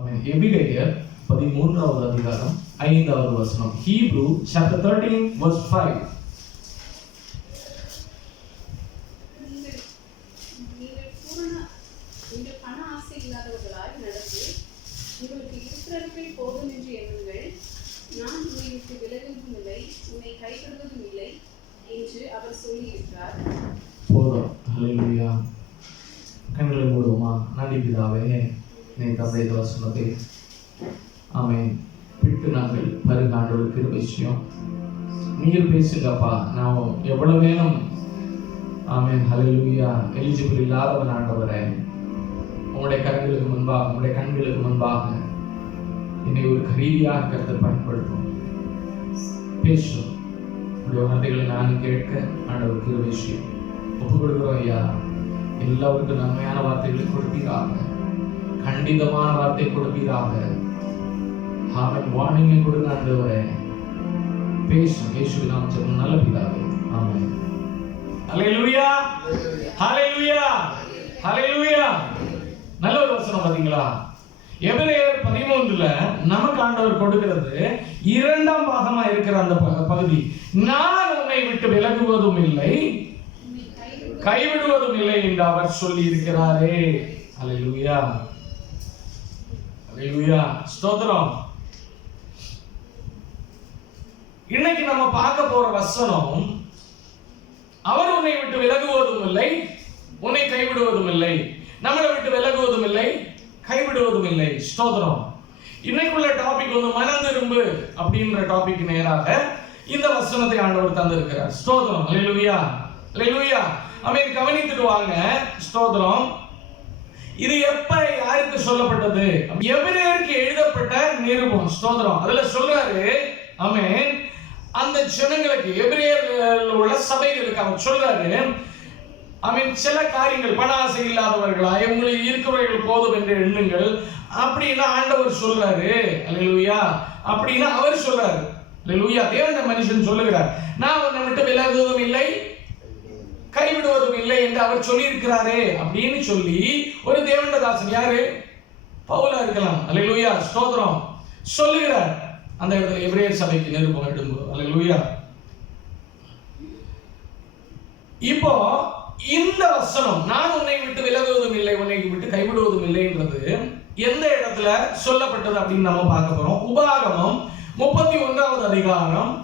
ஆமென். எபிரேயர் 13வது அதிகாரம் 5வது வசனம். Hebrew chapter 13 verse 5. நீங்கள் பண ஆசை இல்லாதவர்களாய் நடந்து உங்களுக்கு இருக்கிறவற்றை போதும் என்று எண்ணுங்கள். நான் உன்னை விட்டு விலகுவதும் இல்லை, உன்னை கைவிடுவதும் இல்லை என்று அவர் சொல்லியிருக்கிறார். போதும். ஹல்லேலூயா. கண்களை மூடுவோமா? நன்றி பிதாவே, நீ தந்தை வசனத்தை ஆமென் விட்டு நாங்கள் பருகாண்டவர் கிருபை செய்யும். நீர் பேசுங்கப்பா. நான் எவ்வளவு வேணும் ஆமென் ஹல்லேலூயா எலிஜிபிள் இல்லாதவன் ஆண்டவரே, உங்களுடைய கரங்களுக்கு முன்பாக, உங்களுடைய கண்களுக்கு முன்பாக என்னை ஒரு கருவியாக கருத்து பயன்படுத்தும். பேசும் உங்களுடைய வார்த்தைகளை நான் கேட்க ஆண்டவர் கிருபை செய்யும். ஒப்பு கொடுக்கிறோம் ஐயா. எல்லாருக்கும் நன்மையான வார்த்தைகளை கொடுப்பீராக, கண்டிதமான வார்த்தை கொடுப்பீராக. ஆமென். வார்னிங்கை கொடுங்க ஆண்டவரே. பேசும் இயேசுவின் நாமத்தில் நல்ல பிதாவே. ஆமென். ஹல்லேலூயா, ஹல்லேலூயா, ஹல்லேலூயா. நல்ல ஒரு வசனம் பாத்தீங்களா? எபிரேயர் 13ல நமக்கு ஆண்டவர் கொடுக்கிறது இரண்டாம் பாகமா இருக்கிற அந்த பகுதி. நான் உன்னை விட்டு விலகுவதும் இல்லை, கைவிடுவதும் இல்லை என்று அவர் சொல்லி இருக்கிறாரே. ஹல்லேலூயா, ஹல்லேலூயா, ஸ்தோத்திரம். இன்னைக்கு நம்ம பார்க்க போற வசனம், அவர் உன்னை விட்டு விலகுவதும் இல்லை, உன்னை கைவிடுவதும் இல்லை, நம்மளை விட்டு விலகுவதும் இல்லை, கைவிடுவதும் இல்லை. ஸ்தோத்திரம். இன்னைக்குள்ள டாபிக் வந்து மனம் திரும்பு அப்படின்ற டாபிக் நேராக இந்த வசனத்தை ஆண்டவர் தந்திருக்கிறார். ஸ்தோத்திரம். ஹல்லேலூயா, ஹல்லேலூயா. ஆமென். கவனித்துட்டு வாங்க. ஸ்தோத்திரம். இது எப்ப யாருக்கு சொல்லப்பட்டது? எபிரேயருக்கு எழுதப்பட்ட நிருபம். ஸ்தோத்திரம். அதுல சொல்றாரு ஆமென், அந்த ஜனங்களுக்கு எபிரேயர்ல உள்ள சபைகளுக்கு அவர் சொல்றாரு ஆமென், சில காரியங்கள் பண ஆசை இல்லாதவர்களாய் உங்களுக்கு இருக்கிறவர்கள் போதும் என்று எண்ணுங்கள் அப்படின்னா ஆண்டவர் சொல்றாரு. அல்லேலூயா. அப்படின்னா அவர் சொல்றாரு. அல்லேலூயா. தேவனுடைய மனுஷன் சொல்லுகிறார், நான் உன்னை விட்டு விலகுவதும் இல்லை, கைவிடுவதும் இல்லை என்று அவர் சொல்லி இருக்கிறாரே அப்படின்னு சொல்லி ஒரு தேவனுடைய தாசன், யாரு? பவுலா இருக்கலாம். அல்லேலூயா, ஸ்தோத்திரம், சொல்லுகிறார் அந்த எபிரேயர் சபைக்கு நிருபம் எழுதும்போது. அல்லேலூயா. இப்போ இந்த வசனம், நான் உன்னை விட்டு விலகுவதும் இல்லை, உன்னை விட்டு கைவிடுவதும் இல்லைன்றது எந்த இடத்துல சொல்லப்பட்டது அப்படின்னு நம்ம பார்க்க போறோம். உபாகமம் 31வது அதிகாரம்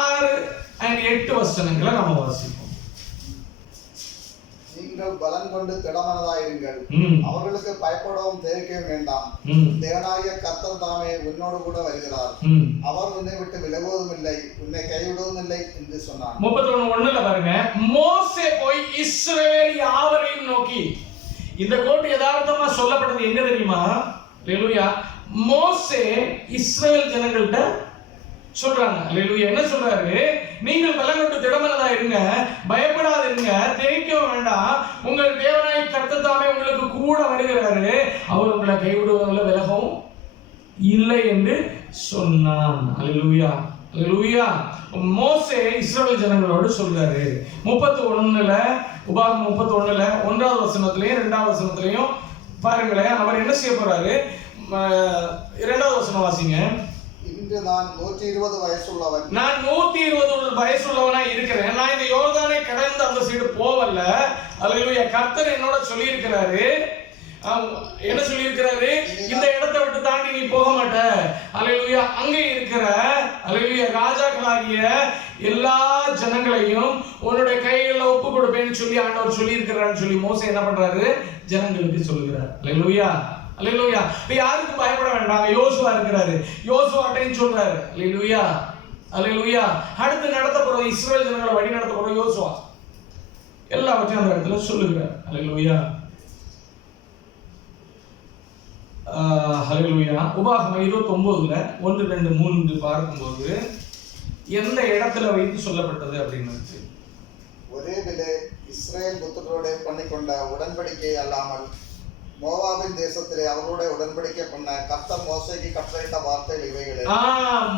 6 and 8 வசனங்களை நம்ம வாசிப்போம். நீங்கள் பலன் கொண்டு திடமனதாயிருங்கள், அவர்களுக்கு பயப்படவும் தெரிவிக்கவும் வேண்டாம். தேவனாகிய கர்த்தர் தாமே உன்னோடு கூட வருகிறார். அவர் உன்னை விட்டு விலகுவதும் இல்லை, உன்னை கைவிடுவதும் இல்லை என்று சொன்னார். 31:1 பாருங்க. மோசே போய் இஸ்ரவேல் யாவரையும் நோக்கி, இந்த கோட் யதார்த்தமா சொல்லப்பட்டது எங்க தெரியுமா? அல்லேலூயா. மோசே இஸ்ரவேல் ஜனங்கள்ட்ட சொல்றாங்க. அல்லேலூயா. என்ன சொல்றாரு? நீங்கள் பலன் கொண்டு திடமனதா இருங்க, பயப்படாதீங்க, தெரிவிக்கவும் வேண்டாம். உங்கள் தேவனாய் கர்த்தர் தாமே உங்களுக்கு கூட வருகிறாரு, அவர் உங்களை கைவிடுவதில் விலகவும் இல்லை என்று சொன்னான். அல்லேலூயா, அல்லேலூயா. மோசே இஸ்ரவேல் ஜனங்களோடு சொல்றாரு. 31ல உபாகமம் 31ல 1வது வசனத்திலையும் 2வது வசனத்திலையும் பாருங்களேன், அவர் என்ன செய்ய போறாரு? 2வது வசனம் வாசிங்க. இன்று நான் 120 வயசுள்ளவன், நான் 120 வயசுள்ளவனா இருக்கிறேன். நான் இந்த யோர்தானை கடந்து அந்த சைடு போவல்ல. அல்லேலூயா. கர்த்தர் என்னோட சொல்லி இருக்கிறாரு. என்ன சொல்லி இருக்கிறாரு? இந்த இடத்தை விட்டு தாண்டி நீ போக மாட்ட. அல்லேலூயா. அங்கே இருக்கிற அல்லேலூயா ராஜாக்களாகிய எல்லா ஜனங்களையும் உன்னுடைய கைகளில் ஒப்பு கொடுப்பேன்னு சொல்லி ஆண்டவர் சொல்லி இருக்கிறான்னு சொல்லி மோசே என்ன பண்றாரு? ஜனங்களுக்கு சொல்லுகிறார். அல்லேலூயா, அல்லேலூயா. இப்ப யாருக்கும் பயப்பட வேண்டாம். யோசுவா இருக்கிறாரு, யோசுவாட்டையும் சொல்றாரு. அல்லேலூயா, அல்லேலூயா. அடுத்து நடத்த போற இஸ்ரவேல் ஜனங்களை வழி நடத்த போற யோசுவா எல்லாவற்றையும் அந்த இடத்துல சொல்லுகிறார். அல்லேலூயா, ஹல்லேலூயா. உபாகமம் 29ல 1, 2, 3 பார்க்கும்போது எந்த இடத்துல வைத்து சொல்லப்பட்டது அப்படின்னு ஒரே விலை இஸ்ரேல் புத்திரரோட பண்ணிக்கொண்ட உடன்படிக்கை அல்லாமல் மோவாபின் தேசத்திலே அவரோட உடன்படிக்கை பண்ண கர்த்தர் மோசேக்கு கட்டளையிட்ட வார்த்தைகள் இவைகளே.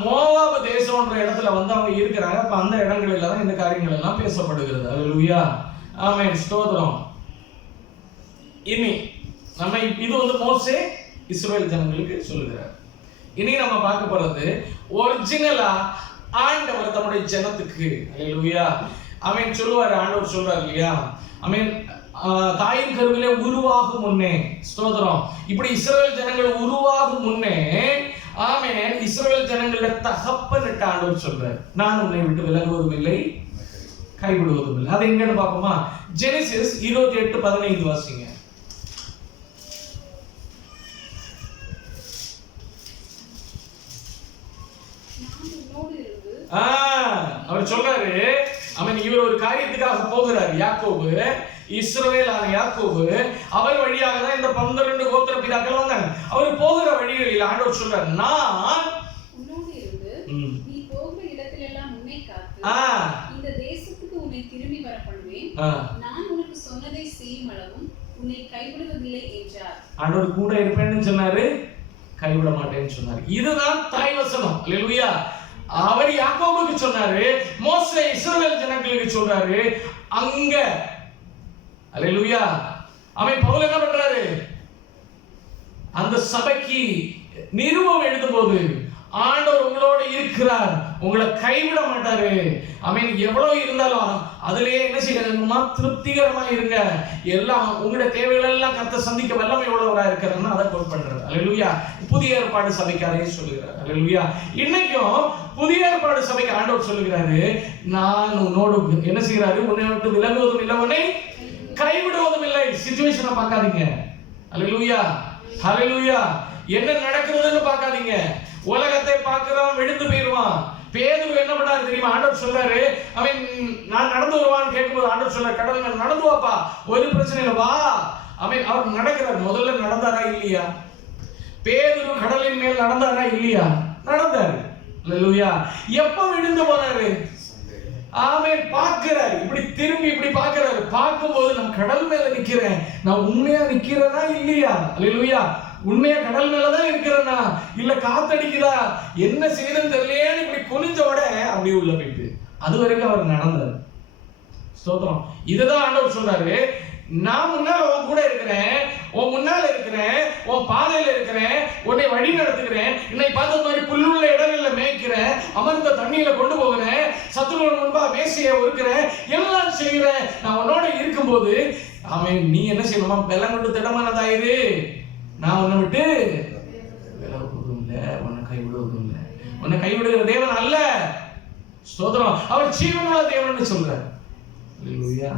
மோவாபு தேசம்ன்ற இடத்துல வந்து அவங்க இருக்கிறாங்க. அப்ப அந்த இடங்களில தான் இந்த காரியங்கள் எல்லாம் பேசப்படுகிறது. அல்லேலூயா, ஆமென், ஸ்தோத்திரம். இனி நம்ம இது வந்து மோசே இஸ்ரவேல் ஜனங்களுக்கு சொல்லுகிறார். இனி நம்ம பார்க்க போறது ஒரிஜினலா ஆண்டவர் தம்முடைய ஜனத்துக்கு. அல்லேலூயா. ஆமென் சொல்லுவார், ஆண்டவர் சொல்றார் இல்லையா, ஆமென், தாயின் கருவிலே உருவாகும் முன்னே, ஸ்தோத்திரம், இப்படி இஸ்ரவேல் ஜனங்கள் உருவாகும் முன்னே, ஆமென், இஸ்ரவேல் ஜனங்கள தகப்பன்ட்டு ஆண்டவர் சொல்றார், நான் உன்னை விட்டு விலகுவதும் இல்லை கைவிடுவதும் இல்லை. அது எங்கன்னு பார்ப்போமா? ஜெனசிஸ் 28:15 வாசிங்க. அவர் சொல்றாரு, அவன் இவர் ஒரு காரியத்துக்காக போகிறார். யாக்கோபு, இஸ்ரவேலான யாக்கோபு, அவர் வழியாக தான் இந்த 12 கோத்திர பிதாக்கள் வந்தாங்க. அவர் போகிற வழிகளில் ஆண்டவர் சொல்றார், நான் உன்னோடு இருந்து நீ போகிற இடத்திலெல்லாம் உன்னை காத்து இந்த தேசத்துக்கு உன்னை திரும்பி வர பண்ணுவேன். நான் உனக்கு சொன்னதை செய்யும் அளவும் உன்னை கைவிடுவதில்லை என்றார். ஆண்டவர் கூட இருப்பேன்னு சொன்னாரு, கைவிட மாட்டேன்னு சொன்னாரு. இதுதான் தாய் வசனம். அல்லேலூயா. அவர் யாக்கோபுக்கு சொன்னாரு, மோசே இஸ்ரவேல் ஜனங்களுக்கு சொல்றாரு அங்க. அல்லேலூயா. அவன் பவுல் என்ன பண்றாரு? அந்த சபைக்கு நிருபம் எழுதும்போது, ஆண்டவர் உங்களோட இருக்கிறார், உங்களை கைவிட மாட்டாரு. ஆமென். எவ்வளவு இருந்தாலும் அதுலயே என்ன செய்யணுமா? திருப்திகரமா இருங்க. எல்லாம் உங்களுடைய தேவைகள் எல்லாம் கர்த்தர் சந்திக்க வல்லமை உள்ளவரா இருக்கிறாருன்னு அதை கோட் பண்றாரு. அல்லேலூயா. புதிய ஏற்பாடு சபைக்கு அதே சொல்லுகிறார். அல்லேலூயா. இன்னைக்கும் புதிய ஏற்பாடு சபைக்கு ஆண்டவர் சொல்லுகிறாரு, நான் உன்னோடு என்ன செய்யறாரு? உன்னை விட்டு விலகுவதும் இல்லை, உன்னை கைவிடுவதும் இல்லை. சிச்சுவேஷனை பார்க்காதீங்க. அல்லேலூயா. ஹல்லேலூயா. என்ன நடக்குதுன்னு பார்க்காதீங்க. உலகத்தை பார்க்கிறவன் விழுந்து போயிடுவான். பேதுரு என்ன பண்ணாரு தெரியுமா? ஆண்டவர் சொல்றாரு, அவன் நான் நடந்து வருவான்னு கேட்கும்போது ஆண்டவர் சொல்றாரு, கடல் மேல நடந்து வாப்பா, ஒரு பிரச்சனை இல்லை, வா. அவர் நடக்கிறார். முதல்ல நடந்தாரா இல்லையா? பேதுரு கடலின் மேல் நடந்தாரா இல்லையா? நடந்தாரு. அல்லேலூயா. எப்ப விழுந்து போனாரு? ஆமென். பார்க்கிறாரு, இப்படி திரும்பி இப்படி பார்க்கிறாரு. பார்க்கும்போது நான் கடல் மேல நிக்கிறேன், நான் உண்மையா நிக்கிறேனா இல்லையா? அல்லேலூயா. உண்மையா கடல் மேலதான் இருக்கிறேனா இல்ல காத்தடிக்குதா, என்ன செய்யணும்னு தெரியலையேன்னு இப்படி குனிஞ்ச உடனே அப்படியே உள்ள போயிட்டு, அது வரைக்கும் அவர் நடந்தார். ஸ்தோத்திரம். இதுதான் ஆண்டவர் சொல்றாரு, நான் முன்னால உன் கூட இருக்கிறேன், உன் முன்னால இருக்கிறேன், உன் பாதையில இருக்கிறேன், உன்னை வழி நடத்துகிறேன், என்னை பார்த்த மாதிரி புல்லுள்ள இடங்கள்ல மேய்க்கிறேன், அமர்ந்த தண்ணியில கொண்டு போகிறேன், சத்துருவின் முன்பா மேசையை ஒருக்கிறேன், எல்லாம் செய்கிறேன். நான் உன்னோட இருக்கும்போது அவன் நீ என்ன செய்யணுமா? பலம் கொண்டு திடமானதாயிரு, நான் உன்னை விட்டு விலகுவதும் இல்லை, உன்னை கைவிடுவதும் இல்லை. உன்னை கைவிடுகிற தேவன் அல்ல. ஸ்தோத்திரம். அவர் ஜீவனுள்ள தேவன் சொல்றார். அல்லேலூயா.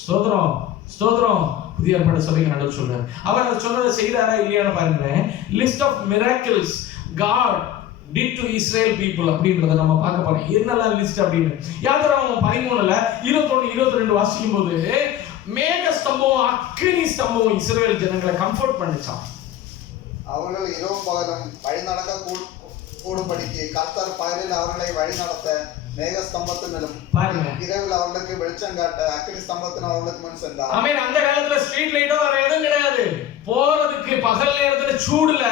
ஸ்தோத்திரம், ஸ்தோத்திரம். புதிய ஏற்பாடு சபைக்கு ஆண்டவர் சொல்றார். அவர் அதை சொன்னதை செய்தாரா இல்லையான்னு பாருங்க. List of miracles God did to Israel people அப்படின்றத நம்ம பார்க்க போறோம். என்னெல்லாம் லிஸ்ட் அப்படின்னு யாத்திராகமம் 13ல 21 22 வாசிக்கும் போது, மேக ஸ்தம்பம் அக்கினி ஸ்தம்பம் இஸ்ரவேல் ஜனங்களை கம்ஃபர்ட் பண்ணிச்சான். அவர்கள் இரவு பகலும் வழி நடக்க கூடும்படிக்கு கர்த்தர் பகலில் அவர்களை வழி நடத்த மேக ஸ்தம்பத்தினும் இரவில் அவர்களுக்கு வெளிச்சம் காட்ட அக்கினி ஸ்தம்பத்தின் அவர்களுக்கு முன் சென்றார். ஆமென். அந்த காலத்துல ஸ்ட்ரீட் லைட்டோ வேற எதுவும் கிடையாது. போறதுக்கு பகல் நேரத்துல சூடுல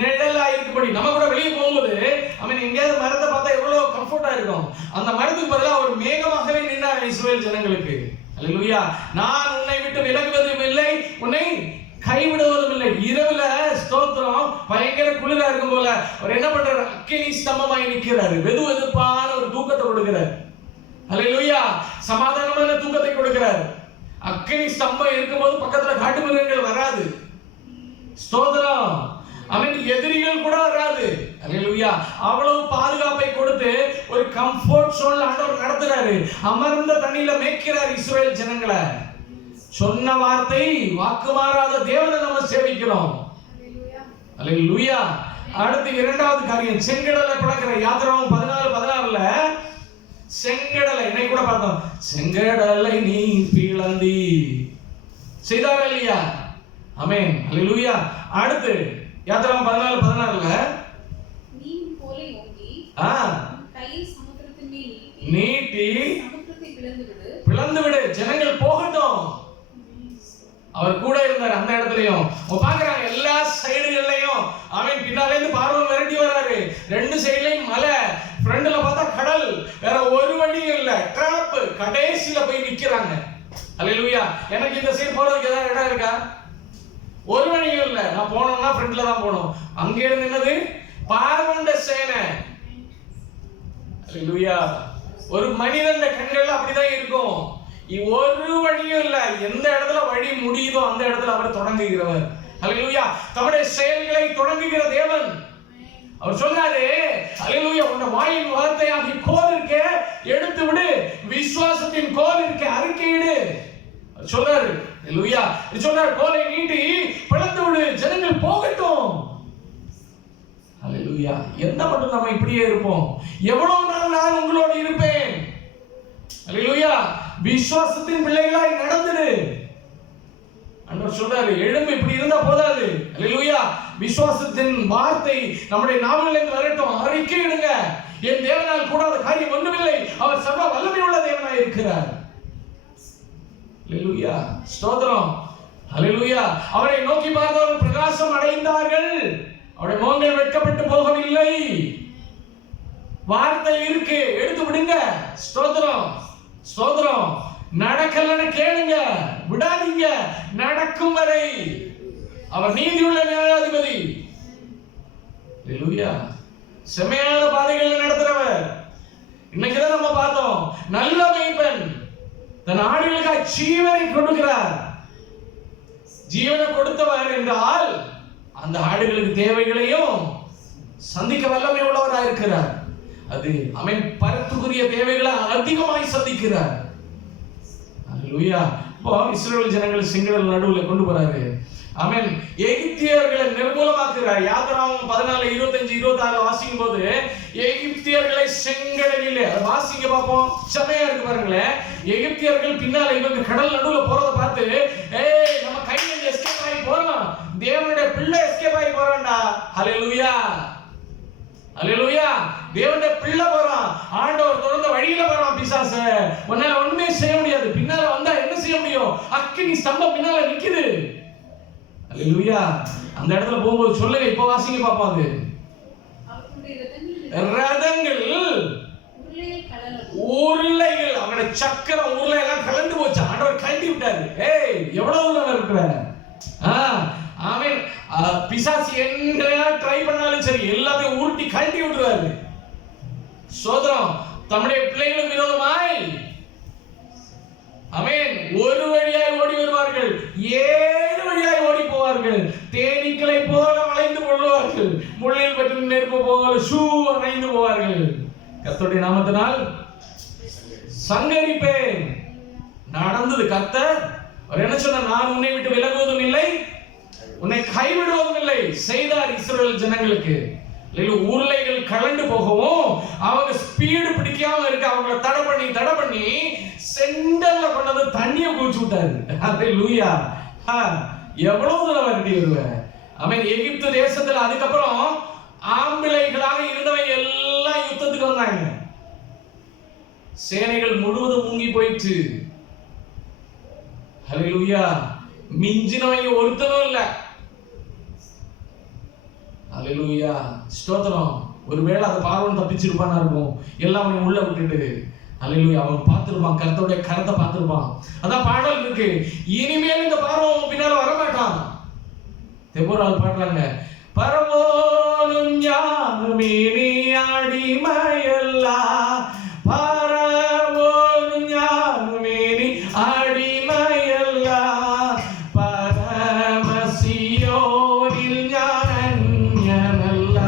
நிழலா இருக்கும்படி நம்ம கூட வெளியே போகும்போது ஆமென், எங்கேயாவது மரத்தை பார்த்தா எவ்வளவு கம்ஃபர்ட்டா இருக்கும். அந்த மரத்துக்கு பதிலா ஒரு மேகமாகவே நின்றார் இஸ்ரவேல் ஜனங்களுக்கு. அல்லேலூயா. நான் உன்னை விட்டு விலகுவதும் இல்லை, உன்னை கைவிடுவதும் இல்லை. இரவுல ஸ்தோத்திரம் பயங்கர குளிரா இருக்கும் போல அவர் என்ன பண்றாரு? அக்கினி ஸ்தம்பமாய் நிற்கிறாரு. வெது வெதுப்பான ஒரு தூக்கத்தை கொடுக்கிறார். அல்லேலூயா. சமாதானமான தூக்கத்தை கொடுக்கிறார். அக்கினி ஸ்தம்பம் இருக்கும்போது பக்கத்துல காட்டு மிருகங்கள் வராது. ஸ்தோத்திரம். அவன் எதிரிகள் கூட வராது. அல்லேலூயா. அவ்வளவு பாதுகாப்பை கொடுத்து ஒரு கம்ஃபர்ட் ஜோன்ல ஆண்டவர் நடத்துறாரு. அமர்ந்த தண்ணியில மேய்க்கிறார் இஸ்ரவேல் ஜனங்களை. சொன்ன வார்த்தை வாக்கு மாறாத தேவனை நம்ம சேவிக்கிறோம். அல்லேலூயா. அடுத்து இரண்டாவது காரியம், செங்கடலை பிளக்கிற. யாத்திராகமம் 14:16ல செங்கடலை என்னை கூட பார்த்தோம். செங்கடலை நீ பிளந்தி செய்தாரா இல்லையா? ஆமென். அல்லேலூயா. அடுத்து யாத்திராகமம் 14:16ல நீ போலே ஓங்கி கையை சமுத்திரத்தின் மேல் நீட்டி சமுத்திரத்தை பிளந்து விடு, ஜனங்கள் போகட்டும். அவர் கூட இருந்தார் அந்த இடத்துலயும். பாக்குறாங்க எல்லா சைடுகள்லயும் அவன் பின்னால இருந்து பார்வை விரட்டி வராரு. ரெண்டு சைடுலயும் மலை, ஃப்ரண்ட்ல பார்த்தா கடல், வேற ஒரு வழியும் இல்ல, டிராப். கடைசியில போய் நிக்கிறாங்க. அல்லேலூயா. எனக்கு இந்த சைடு போறதுக்கு ஏதாவது இடம் இருக்கா? ஒரு வழியும் இல்ல. நான் போனோம்னா ஃப்ரண்ட்ல தான் போகணும். அங்க இருந்து என்னது? பார்வண்ட சேனை. அல்லேலூயா. ஒரு மனிதன் கண்கள் அப்படிதான் இருக்கும். ஒரு வழியும் இல்ல. எந்த இடத்துல வழி முடியுதோ அந்த இடத்துல அவர் தொடங்குகிறவர். அல்லேலூயா. தம்முடைய செயல்களை தொடங்குகிற தேவன். அவர் சொல்றாரு, அல்லேலூயா, உன்ன வாயின் வார்த்தையாகி கோல் இருக்க எடுத்து விடு, விசுவாசத்தின் கோல் இருக்க அறிக்கையிடு சொல்றாரு. அல்லேலூயா. சொல்றாரு, கோலை நீட்டி பிளந்து விடு, ஜனங்கள் போகட்டும். அல்லேலூயா. என்ன மட்டும் நம்ம இப்படியே இருப்போம்? எவ்வளவு நாள் நான் உங்களோடு இருப்பேன்? அல்லேலூயா. விசுவாசத்தின் பிள்ளைகளாய் நடந்துடு. ஆண்டவர் சொல்றாரு, எழும்பு, இப்படி இருந்தா போதாது. அல்லேலூயா. விசுவாசத்தின் வார்த்தை நம்முடைய நாவிலிருந்து வரட்டும். அறிக்கையிடுங்க. என் தேவனால் கூடாத காரியம் ஒன்றுமில்லை. அவர் சர்வ வல்லமை உள்ள தேவனாய் இருக்கிறார். அல்லேலூயா. ஸ்தோத்திரம். அல்லேலூயா. அவரை நோக்கி பார்த்தவர்கள் பிரகாசம் அடைந்தார்கள். அவருடைய முகங்கள் வெட்கப்பட்டு போகவில்லை. வார்த்தை இருக்கு, எடுத்து விடுங்க. ஸ்தோத்திரம். ஸ்தோத்திரம். நடக்கலன்னு கேளுங்க, விடாதீங்க. நடக்கும் வரை அவர் நீதியுள்ள நியாயாதிபதி. அல்லேலூயா. செம்மையான பாதைகளில் நடத்துறவர். இன்னைக்குதான் நம்ம பார்த்தோம், நல்ல மேய்ப்பன் தன் ஆடுகளுக்காக ஜீவனை கொடுக்கிறார். ஜீவனை கொடுத்தவர் என்றால் அந்த ஆடுகளுக்கு தேவைகளையும் சந்திக்க வல்லமை உள்ளவராக இருக்கிறார். அது பரத்துக்குரிய தேவைகளை அதிகமாய் சந்திக்கிறார். அல்லேலூயா. இப்போ இஸ்ரவேல் ஜனங்கள் சிங்கள நடுவுல கொண்டு போறாரு. ஆமென். எகிப்தியர்களை நிர்மூலமாக்குறார். யாத்திராகமம் 14:25-26 வாசிக்கும் போது எகிப்தியர்களை செங்கடலிலே, வாசிங்க பாப்போம், செமையா இருக்கு பாருங்களேன். எகிப்தியர்கள் பின்னால இவங்க கடல் நடுவுல போறத பார்த்து, ஏய் நம்ம கையில எஸ்கேப் ஆகி போறோம், தேவனுடைய பிள்ளை எஸ்கேப் ஆகி போறான்டா. அல்லேலூயா. அல்லேலூயா. தேவனுடைய பிள்ளை போறான். ஆண்டவர் தொடர்ந்த வழியில போறான். பிசாச உன்னால ஒண்ணுமே செய்ய முடியாது. பின்னால வந்தா என்ன செய்ய முடியும்? அக்கினி ஸ்தம்பம் பின்னால நிக்குது. அல்லேலூயா. அந்த இடத்துல போகும்போது சொல்லுங்க, இப்ப வாசிங்க பாப்போம். அது ரதங்கள் உருளைகள், அவங்களோட சக்கரம் உருளை எல்லாம் கலந்து போச்சு. ஆண்டவர் கழட்டி விட்டாரு. ஏய், எவ்வளவு தூரம் இருக்கிற? ஆமென். பிசாசு என்னையா ட்ரை பண்ணாலும் சரி, எல்லாத்தையும் உருட்டி கழட்டி விட்டுருவாரு. சோதரம். தம்முடைய பிள்ளைகளுக்கு விரோதமாய் ஆமென் ஒரு வழியாய் ஓடி வருவார்கள், 7 வழியாய் ஓடி போவார்கள். தேனீக்களை போல வளைந்து கொள்வார்கள், முள்ளில் பற்றி நெருப்பு போல அணைந்து போவார்கள். கர்த்தருடைய நாமத்தினால் சங்கரிப்பேன். நடந்தது. கர்த்தர் அவர் என்ன சொன்னார்? நான் உன்னை விட்டு விலகுவதும் இல்லை, உன்னை கைவிடுவதும் இல்லை செய்தார் இஸ்ரவேல் ஜனங்களுக்கு. உருளைகள் கலண்டு போகவும் அவங்க ஸ்பீடு பிடிக்காம இருக்க அவங்களை தடை பண்ணி சென்டர்ல கொண்டது தண்ணியை குடிச்சு விட்டாரு. அல்லேலூயா. எவ்வளவு தூரம் வரட்டி வருவேன். அவன் எகிப்து தேசத்துல அதுக்கப்புறம் ஆம்பிளைகளாக இருந்தவங்க எல்லாம் யுத்தத்துக்கு வந்தாங்க. சேனைகள் முழுவதும் மூங்கி போயிட்டு. அல்லேலூயா. மிஞ்சினவங்க ஒருத்தனும் இல்ல. அல்லேலூயா. ஸ்தோத்திரம். ஒருவேளை அந்த பார்வன் தப்பிச்சிருப்பானா இருக்கும். எல்லாம் அவனை உள்ள விட்டுட்டு. அல்லேலூயா. அவன் பார்த்திருப்பான், கர்த்தருடைய கரத்தை பார்த்திருப்பான். அதான் பாடல் இருக்கு, இனிமேல் இந்த பார்வன் பின்னால வரமாட்டான். தெபோரால் பாடுறாங்க, பரவோனும் ஞானமே நீ அடிமையல்ல, பரவோனும் ஞானமே நீ அடிமையல்ல, பரமசியோனில் ஞானஞனல்ல,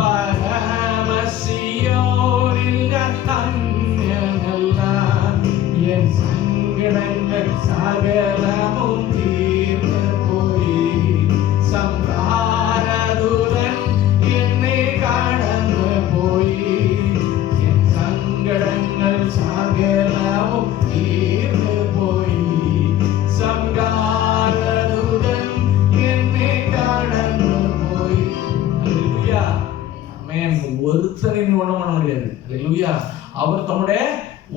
பரமசியோனில் ஞானஞனல்ல, என் சங்கடங்கள் சகலமும் தீர்ந்து போய் சம்ஹாரதுரன் என்னை கடந்து போய், என் சங்கடங்கள் சகலமும் தீர்ந்து போய் சம்ஹாரதுரன் என்னை கடந்து போய். அல்லேலூயா. ஆமென். ஒருத்தரின் ஒண்ணும் பண்ண முடியாது. அல்லேலூயா. அவர் தம்முடைய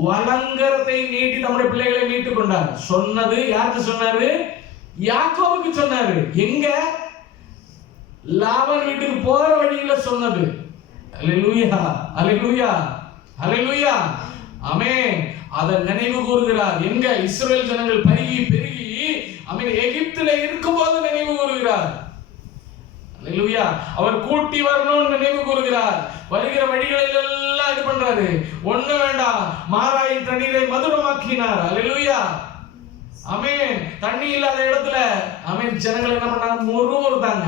வலங்கரத்தை நீட்டி நம்முடைய பிள்ளைகளை மீட்டுக் கொண்டார். சொன்னது யாருக்கு சொன்னாரு? யாக்கோபுக்கு சொன்னாரு. எங்க? லாபான் வீட்டுக்கு போற வழியில சொன்னது. அல்லேலூயா. அல்லேலூயா. அல்லேலூயா. ஆமென். அதை நினைவு கூறுகிறார். எங்க? இஸ்ரவேல் ஜனங்கள் பெருகி ஆமென் எகிப்திலே இருக்கும்போது நினைவு கூறுகிறார். அல்லேலூயா. அவர் கூட்டி வரணும்னு நினைவு கூறுகிறார். வருகிற வழிகளில் எல்லாம் இது பண்றாரு. ஒண்ணு வேண்டாம், மாறாயின் தண்ணீரை மதுரமாக்கினார். அல்லேலூயா. ஆமென். தண்ணி இல்லாத இடத்துல ஆமென் ஜனங்கள் என்ன பண்ணாங்க? முறுமுறுத்தாங்க.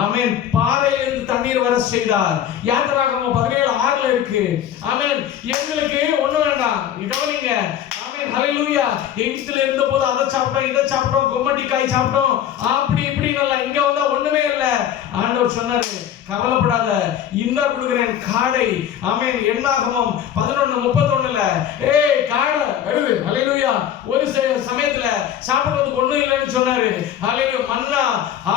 ஆமென். பாறையிலிருந்து தண்ணீர் வர செய்தார். யாத்திராகமம் 17:6 இருக்கு. ஆமென். எங்களுக்கு ஒண்ணு வேண்டாம், கவனிங்க. ஆமென். ஹல்லேலூயா. எகிப்தில இருந்தபோது அதை சாப்பிட்டோம், இதை சாப்பிட்டோம், கொம்மட்டிக்காய் சாப்பிட்டோம், அப்படி இப்படி நல்லா. இங்க வந்தா ஒண்ணுமே இல்ல. ஆண்டவர் சொன்னாரு, கவலைப்படாத, இந்த கொடுக்கிறேன் காடை. ஆமென். என்னாகமம் 11:31 ஏய் காடை வருது. ஹல்லேலூயா. ஒரு சமயத்துல சாப்பிடுறதுக்கு ஒண்ணும் இல்லைன்னு சொன்னாரு. ஹல்லேலூயா. மன்னா.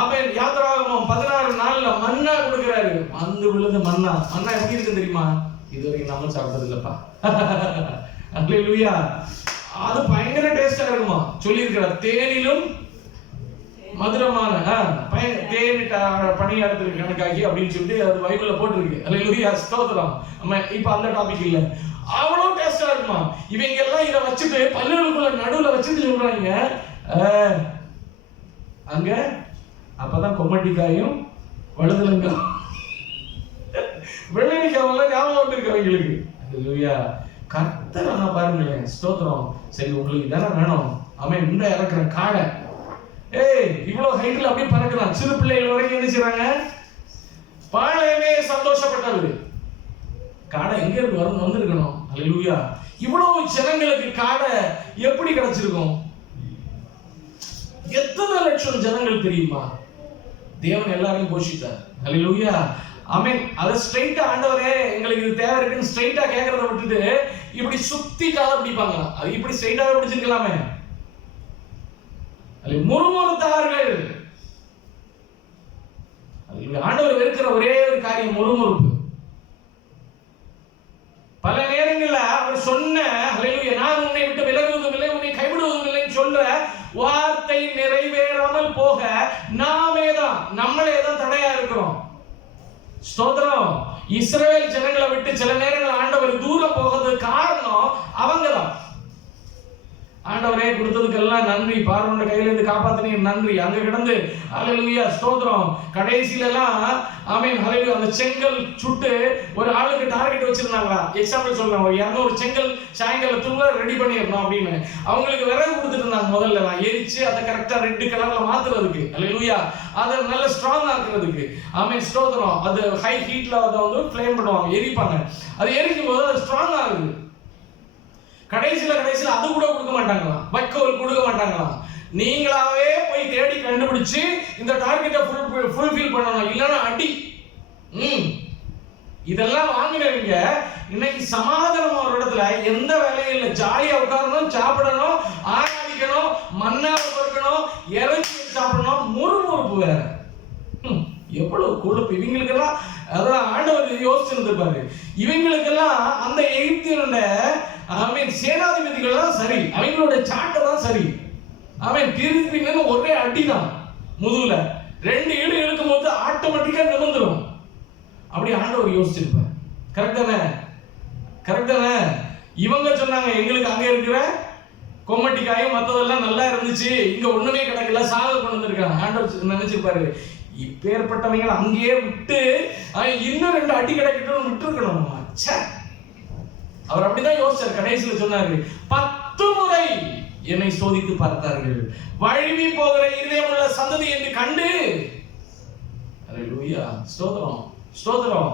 ஆமென். யாத்திராகமம் 16:4 மன்னா கொடுக்கிறாரு. வந்து விழுந்து மன்னா. மன்னா எப்படி இருக்கு தெரியுமா? இதுவரைக்கும் நம்ம சாப்பிட்டது இல்லப்பா. ஹல்லேலூயா. அது பயங்கர டேஸ்டா இருக்குமா சொல்லி இருக்கிறார். தேனிலும் மதுரமான தேனிட்ட பணியாரத்துக்கு கணக்காகி அப்படின்னு சொல்லிட்டு அது பைபிள்ல போட்டிருக்கு. அல்லேலூயா. ஸ்தோத்திரம். நம்ம இப்ப அந்த டாபிக் இல்ல. அவ்வளவு டேஸ்டா இருக்குமா. இவங்க எல்லாம் இதை வச்சுட்டு பல்லுகளுக்குள்ள நடுவுல வச்சுட்டு சொல்றாங்க, அங்க அப்பதான் கொம்மட்டிக்காயும் வழுதலுங்க வெள்ளரிக்காய் ஞாபகம் வந்துருக்கு அவங்களுக்கு. அல்லேலூயா. கர்த்தர் பாருங்களேன். ஸ்தோத்திரம். சரி, உங்களுக்கு தானே வேணும். அவன் இந்த இறக்குற காடை. ஏய், இவ்வளவு ஹைட்ல அப்படியே பறக்கிறான். சிறு பிள்ளைகள் வரைக்கும் என்ன செய்றாங்க? பாளையமே சந்தோஷப்பட்டது. காடை எங்க இருந்து வந்திருக்கணும். அல்லேலூயா. இவ்வளவு ஜனங்களுக்கு காடை எப்படி கிடைச்சிருக்கும்? எத்தனை லட்சம் ஜனங்கள் தெரியுமா? தேவன் எல்லாரையும் போஷித்தார். அல்லேலூயா. ஆமென். அத ஸ்ட்ரைட்டா ஆண்டவரே எங்களுக்கு இது தேவை இருக்குன்னு ஸ்ட்ரைட்டா கேக்குறத விட்டுட்டு இப்படி சுத்தி காதை பிடிப்பாங்க. அது இப்படி ஸ்ட்ரைட்டாவே பிடிச்சிருக்கலாமே. அது முறுமுறுத்தார்கள். ஆண்டவர் வெறுக்கிற ஒரே ஒரு காரியம் முறுமுறுப்பு. பல நேரங்கள்ல அவர் சொன்ன ஹல்லேலூயா, நான் உன்னை விட்டு விலகுவதும் இல்லை, உன்னை கைவிடுவதும் இல்லைன்னு சொல்ற வார்த்தை நிறைவேறாமல் போக நம்மளே தான் தடையா இருக்கிறோம். ஸ்தோத்திரம். இஸ்ரவேல் ஜனங்களை விட்டு சில நேரங்கள் ஆண்டவர் தூரம் போகிறதுக்கு காரணம் அவங்கதான். ஆண்டவரே கொடுத்ததுக்கெல்லாம் நன்றி, பார்வோன் கையில இருந்து காப்பாத்தினீங்க நன்றி. அங்க கிடந்து ஹல்லேலூயா ஸ்தோத்திரம். கடைசில எல்லாம் ஆமென் ஹல்லேலூயா அந்த செங்கல் சுட்டு ஒரு ஆளுக்கு டார்கெட் வச்சிருந்தாங்களா? எக்ஸாம்பிள் சொல்றேன், ஒரு 200 செங்கல் சாயங்காலத்துக்குள்ள ரெடி பண்ணிடணும் அப்படின்னு அவங்களுக்கு விறகு கொடுத்துட்டு இருந்தாங்க. முதல்ல எரிச்சு அதை கரெக்டா ரெட் கலர்ல மாத்துறதுக்கு. ஹல்லேலூயா. அதை நல்ல ஸ்ட்ராங் ஆக்குறதுக்கு. ஆமென் ஸ்தோத்திரம். அது ஹை ஹீட்ல அதை வந்து ஃப்ளேம் பண்ணுவாங்க, எரிப்பாங்க. அது எரிக்கும் போது அது ஸ்ட்ராங் ஆகுது. கடைசியில அது கூட கொடுக்க மாட்டாங்களா? வைக்கோல் கொடுக்க மாட்டாங்களா? நீங்களாவே போய் தேடி கண்டுபிடிச்சு இந்த டார்கெட்டை ஃபுல்ஃபில் பண்ணணும், இல்லைன்னா அடி. இதெல்லாம் வாங்கினவங்க இன்னைக்கு சமாதானம் ஒரு இடத்துல எந்த வேலையும் இல்லை. ஜாலியா உட்காரணும், சாப்பிடணும், ஆராதிக்கணும், மன்னாவை பொறுக்கணும், இறைச்சி சாப்பிடணும், முறுமுறுப்பு வேற. எவ்வளவு கொழுப்பு இவங்களுக்கெல்லாம். அதான் ஆண்டவர் யோசிச்சிருந்திருப்பாரு. இவங்களுக்கெல்லாம் அந்த எகிப்தியனோட ஆமென் சேனாதிபதிகள் தான் சரி, அவங்களோட சாட்டை தான் சரி. ஆமென் திருப்பிங்கன்னு ஒரே அடிதான் முதுகுல 2 இழு இழுக்கும் போது ஆட்டோமேட்டிக்கா நிமிர்ந்துரும். அப்படி ஆண்டவர் யோசிச்சிருப்பார். கரெக்ட் தானே? இவங்க சொன்னாங்க எங்களுக்கு அங்க இருக்கிற கொம்மட்டிக்காயும் மற்றதெல்லாம் நல்லா இருந்துச்சு, இங்க ஒண்ணுமே கிடைக்கல, சாக கொண்டு வந்திருக்காங்க. ஆண்டவர் நினைச்சிருப்பாரு, இப்பேற்பட்டவங்க அங்கேயே விட்டு இன்னும் 2 அடி கிடைக்கட்டும் விட்டு இருக்கணும். அவர் அப்படிதான் யோசிச்சார். கடைசியில சொன்னாரு, 10 முறை என்னை சோதித்து பார்த்தார்கள், வழுவி போகிற இதயமுள்ள சந்ததி என்று கண்டு. அல்லேலூயா ஸ்தோத்திரம்.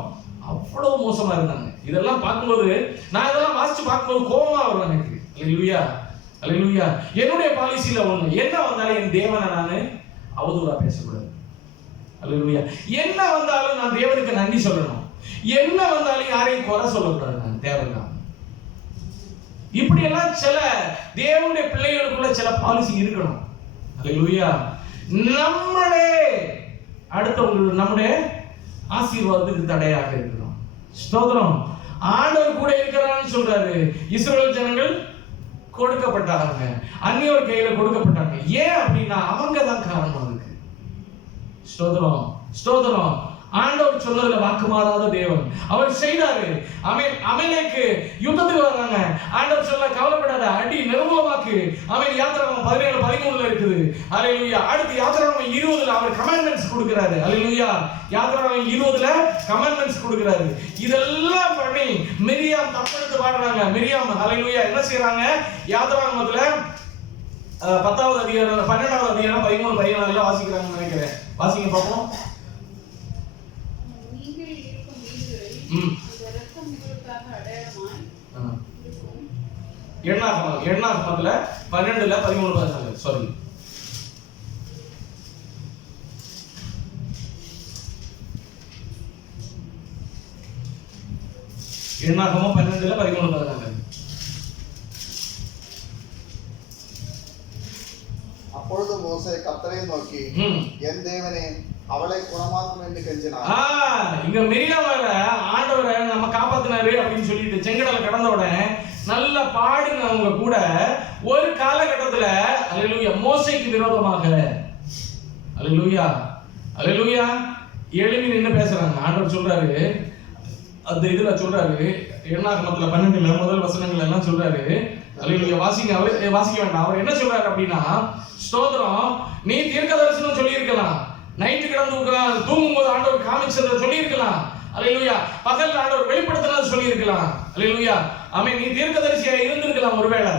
அவ்வளவு மோசமா இருந்தாங்க. இதெல்லாம் பார்க்கும்போது நான் இதெல்லாம் வாசிச்சு பார்க்கும்போது கோபமா வரும் எனக்கு. அல்லேலூயா. என்னுடைய பாலிசியில ஒண்ணு, என்ன வந்தாலும் என் தேவனை நானு அவதூறா பேசக்கூடாது. அல்லேலூயா. என்ன வந்தாலும் நான் தேவனுக்கு நன்றி சொல்லணும். என்ன வந்தாலும் யாரையும் குறை சொல்லக்கூடாது. நான் தேவனா இப்படி எல்லாம் சில தேவனுடைய பிள்ளைகளுக்குள்ள சில பாலிசி இருக்கணும். அல்லேலூயா. நம்மளே அடுத்தவங்களுக்கு நம்முடைய ஆசீர்வாதத்துக்கு தடையாக இருக்கிறோம். ஸ்தோத்திரம். ஆண்டவர் கூட இருக்கிறான்னு சொல்றாரு. இஸ்ரவேல் ஜனங்கள் கொடுக்கப்பட்டாங்க, அந்நியோர் கையில கொடுக்கப்பட்டாங்க. ஏன் அப்படின்னா அவங்க தான் காரணம் அதுக்கு. ஸ்தோத்திரம். ஆண்டவர் சொன்னதுல வாக்கு மாறாத தேவன். அவர் செய்தாரு. அமலேக்கு யுத்தத்துக்கு வர்றாங்க. ஆண்டவர் சொல்ல கவலைப்படாத, அடி நிர்மூலமாக்கு. யாத்திராகமம் 17:13 இருக்குது. அல்லேலூயா. அடுத்து யாத்திராகமம் 20 அவர் கமாண்ட்மெண்ட்ஸ் கொடுக்கிறாரு. அல்லேலூயா. யாத்திராகமம் 20 கமாண்ட்மெண்ட்ஸ் கொடுக்கிறாரு. இதெல்லாம் பண்ணி மிரியாம் தப்பெடுத்து பாடுறாங்க. மிரியாம் அல்லேலூயா என்ன செய்றாங்க? யாத்திராகமத்துல 10வது அதிகாரம் 12வது அதிகாரம் 13-14 வாசிக்கிறாங்கன்னு நினைக்கிறேன். வாசிங்க பாப்போம். நீங்கள் இருக்கும் வீடுகளில் அந்த இரத்தம் உங்களுக்காக அடையாளமாய் இருக்கும். எண்ணாகமத்துல 12:13-14 சாரி. எண்ணாகமம் 12:13-14. அப்பொழுது மோசே கர்த்தரை நோக்கி, என் தேவனே, அவளை குணமாக்கும் என்று கெஞ்சினார். இங்க மிரியாமல ஆண்டவரை நம்ம காப்பாத்தினாரு அப்படின்னு சொல்லிட்டு செங்கடலை கடந்த உடனே நல்ல பாடுனவங்க கூட ஒரு காலகட்டத்துல அல்லேலூயா மோசேக்கு விரோதமாக அல்லேலூயா அல்லேலூயா எழுப்பி நின்னு பேசுறாங்க. ஆண்டவர் சொல்றாரு, அந்த இதுல சொல்றாரு, எண்ணாகமத்துல 12 முதல் வசனங்கள் எல்லாம் சொல்றாரு. அல்லேலூயா. வாசிங்க. அவர் வாசிக்க வேண்டாம். அவர் என்ன சொல்றாரு அப்படின்னா, ஸ்தோத்திரம், நீ தீர்க்கதரிசனம் சொல்லி இருக்கலாம், நைட்டு கிடந்து தூங்கும் போது ஆண்டவர் காமிச்சதை சொல்லி இருக்கலாம், அல்லேலூயா, பகல் ஆண்டவர் வெளிப்படுத்தினதை சொல்லி இருக்கலாம், அல்லேலூயா, நீ தீர்க்கதரிசியா இருந்திருக்கலாம் ஒருவேளை.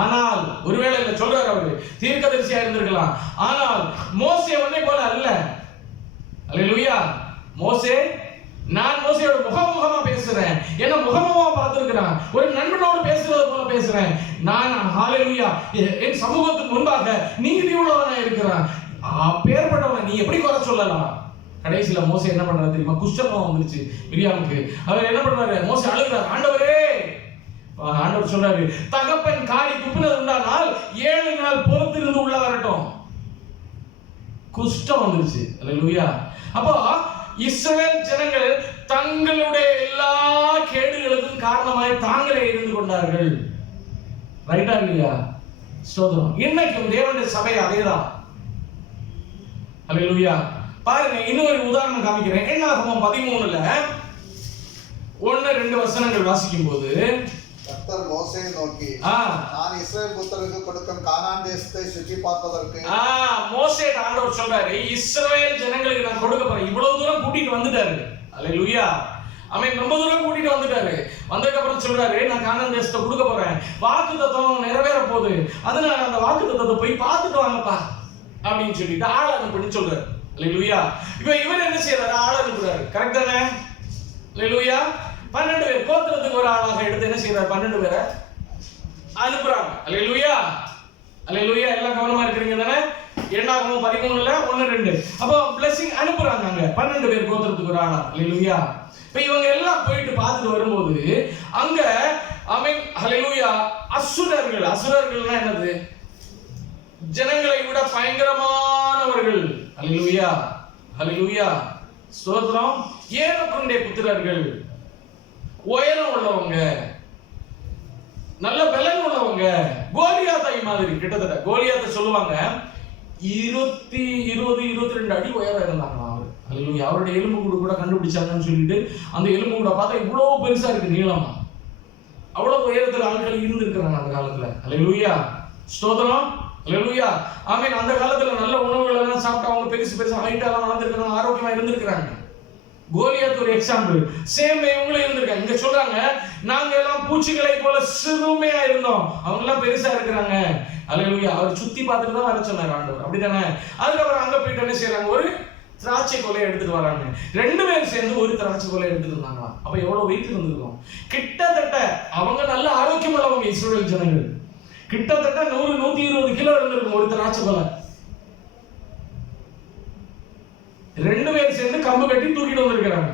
ஆனால் ஒருவேளை இல்ல சொல்றாரு அவரு, தீர்க்கதரிசியா இருந்திருக்கலாம். ஆனால் மோசே உன்னை போல அல்ல. அல்லேலூயா. மோசே, நான் மோசேயோட முகமுகமா பேசுறேன், என்ன முகமுகமா பார்த்திருக்கிறான், ஒரு நண்பனோடு பேசுறது போல பேசுறேன். நான் ஹalleluya என் சமூகத்துக்கு முன்பாக நீதி உள்ளவனா இருக்கிறான். அப்பேற்பட்டவனை நீ எப்படி குறை சொல்லலாம்? கடைசியில மோசே என்ன பண்றாரு தெரியுமா? குஷ்டரோகம் வந்துருச்சு மிரியாமுக்கு. அவர் என்ன பண்றாரு? மோசே அழுகிறார், ஆண்டவரே. ஆண்டவர் சொல்றாரு, தகப்பன் காரி துப்பினது உண்டானால் 7 நாள் பொறுத்திருந்து உள்ள வரட்டும். குஷ்டம் வந்துருச்சு. அல்லேலூயா. அப்போ இஸ்ரவேல் ஜனங்கள் தங்களுடைய எல்லா கேடுகளுக்கும் காரணமாய் தாங்களே இருந்து கொண்டார்கள். ரைட்டா இல்லையா? ஸ்தோத்திரம். இன்னைக்கும் தேவனுடைய சபை அதேதான். அல்லேலூயா. பாருங்க, இன்னொரு உதாரணம் காமிக்கிறேன். எண்ணாகமம் 13 1-2 வசனங்கள் வாசிக்கும் போது கர்த்தர் மோசேயை நோக்கி, நான் இஸ்ரவேல் புத்திரருக்கு கொடுக்கும் கானான் தேசத்தை சுற்றி பார்ப்பதற்கு. மோசே ஆண்டவர் சொல்றாரு, இஸ்ரவேல் ஜனங்களுக்கு நான் கொடுக்க போறேன். இவ்வளவு தூரம் கூட்டிட்டு வந்துட்டாரு. அல்லேலூயா. ரொம்ப தூரம் கூட்டிட்டு வந்துட்டாரு. வந்ததுக்கு அப்புறம் சொல்றாரு, நான் கானான் தேசத்தை கொடுக்க போறேன், வாக்குத்தத்தம் நிறைவேற போகுது, அதனால அந்த வாக்குத்தத்தத்தை போய் பார்த்துட்டு வாங்கப்பா அப்படின்னு சொல்லிட்டு ஆள் அனுப்புன்னு சொல்றாரு. அல்லேலூயா. இப்போ இவர் என்ன செய்யறாரு? ஆள் அனுப்புறாரு. கரெக்ட் தானே? அல்லேலூயா. 12 பேர் கோத்திரத்துக்கு ஒரு ஆளாக எடுத்து என்ன செய்யறாரு? 12 பேரை அனுப்புறாங்க. அல்லேலூயா. அல்லேலூயா. எல்லாம் கவனமா இருக்கிறீங்க தானே? எண்ணாகமம் 13 1-2 அப்போ பிளஸிங் அனுப்புறாங்க. அங்க 12 பேர் கோத்திரத்துக்கு ஒரு ஆளா. அல்லேலூயா. இப்ப இவங்க எல்லாம் போயிட்டு பார்த்துட்டு வரும்போது அங்க அல்லேலூயா அசுரர்கள். அசுரர்கள்னா என்னது? ஜனங்களை விட பயங்கரமானவர்கள். அல்லேலூயா. அல்லேலூயா. ஸ்தோத்திரம். ஏனக்குண்டே புத்திரர்கள், உயரம் உள்ளவங்க, நல்ல பலன் உள்ளவங்க, கோலியாத்தை மாதிரி. கிட்டத்தட்ட கோலியாத்தை சொல்லுவாங்க 22 அடி உயரம் இருந்தாங்க அவர். அல்லேலூயா. அவருடைய எலும்பு கூடு கூட கண்டுபிடிச்சாங்கன்னு சொல்லிட்டு அந்த எலும்பு கூட பார்த்தா இவ்வளவு பெருசா இருக்கு, நீளமா. அவ்வளவு உயரத்துல ஆட்கள் இருந்திருக்கிறாங்க அந்த காலத்துல. அல்லேலூயா. ஸ்தோத்திரம். அல்லேலூயா. அந்த காலத்துல நல்ல உணவுகள் எல்லாம் சாப்பிட்டு அவங்க பெருசு பெருசா ஹைட்டா எல்லாம் வளர்ந்துருக்காங்க, ஆரோக்கியமா இருந்திருக்கிறாங்க. கோலியாத் ஒரு எக்ஸாம்பிள். சேம் இவங்களும் இருந்திருக்காங்க. இங்க சொல்றாங்க, நாங்க எல்லாம் பூச்சிகளை போல சிறுமையா இருந்தோம், அவங்க எல்லாம் பெருசா இருக்கிறாங்க. அல்லேலூயா. அவர் சுத்தி பார்த்துட்டு தான் வர சொன்னார் ஆண்டவர். அப்படித்தானே? அதுக்கப்புறம் அங்க போயிட்டு என்ன செய்யறாங்க? ஒரு திராட்சை கொலையை எடுத்துட்டு வராங்க. 2 பேரும் சேர்ந்து ஒரு திராட்சை கொலையை எடுத்துட்டு இருந்தாங்களா? அப்ப எவ்வளவு வெயிட் இருந்திருக்கும்? கிட்டத்தட்ட அவங்க நல்ல ஆரோக்கியம் உள்ளவங்க இஸ்ரவேல் ஜனங்கள். கிட்டத்தட்ட 100-120 கிலோ இருந்திருக்கும் ஒரு திராட்சை கொலை. 2 பேர் சேர்ந்து கம்பு கட்டி தூக்கிட்டு வந்திருக்கிறாங்க.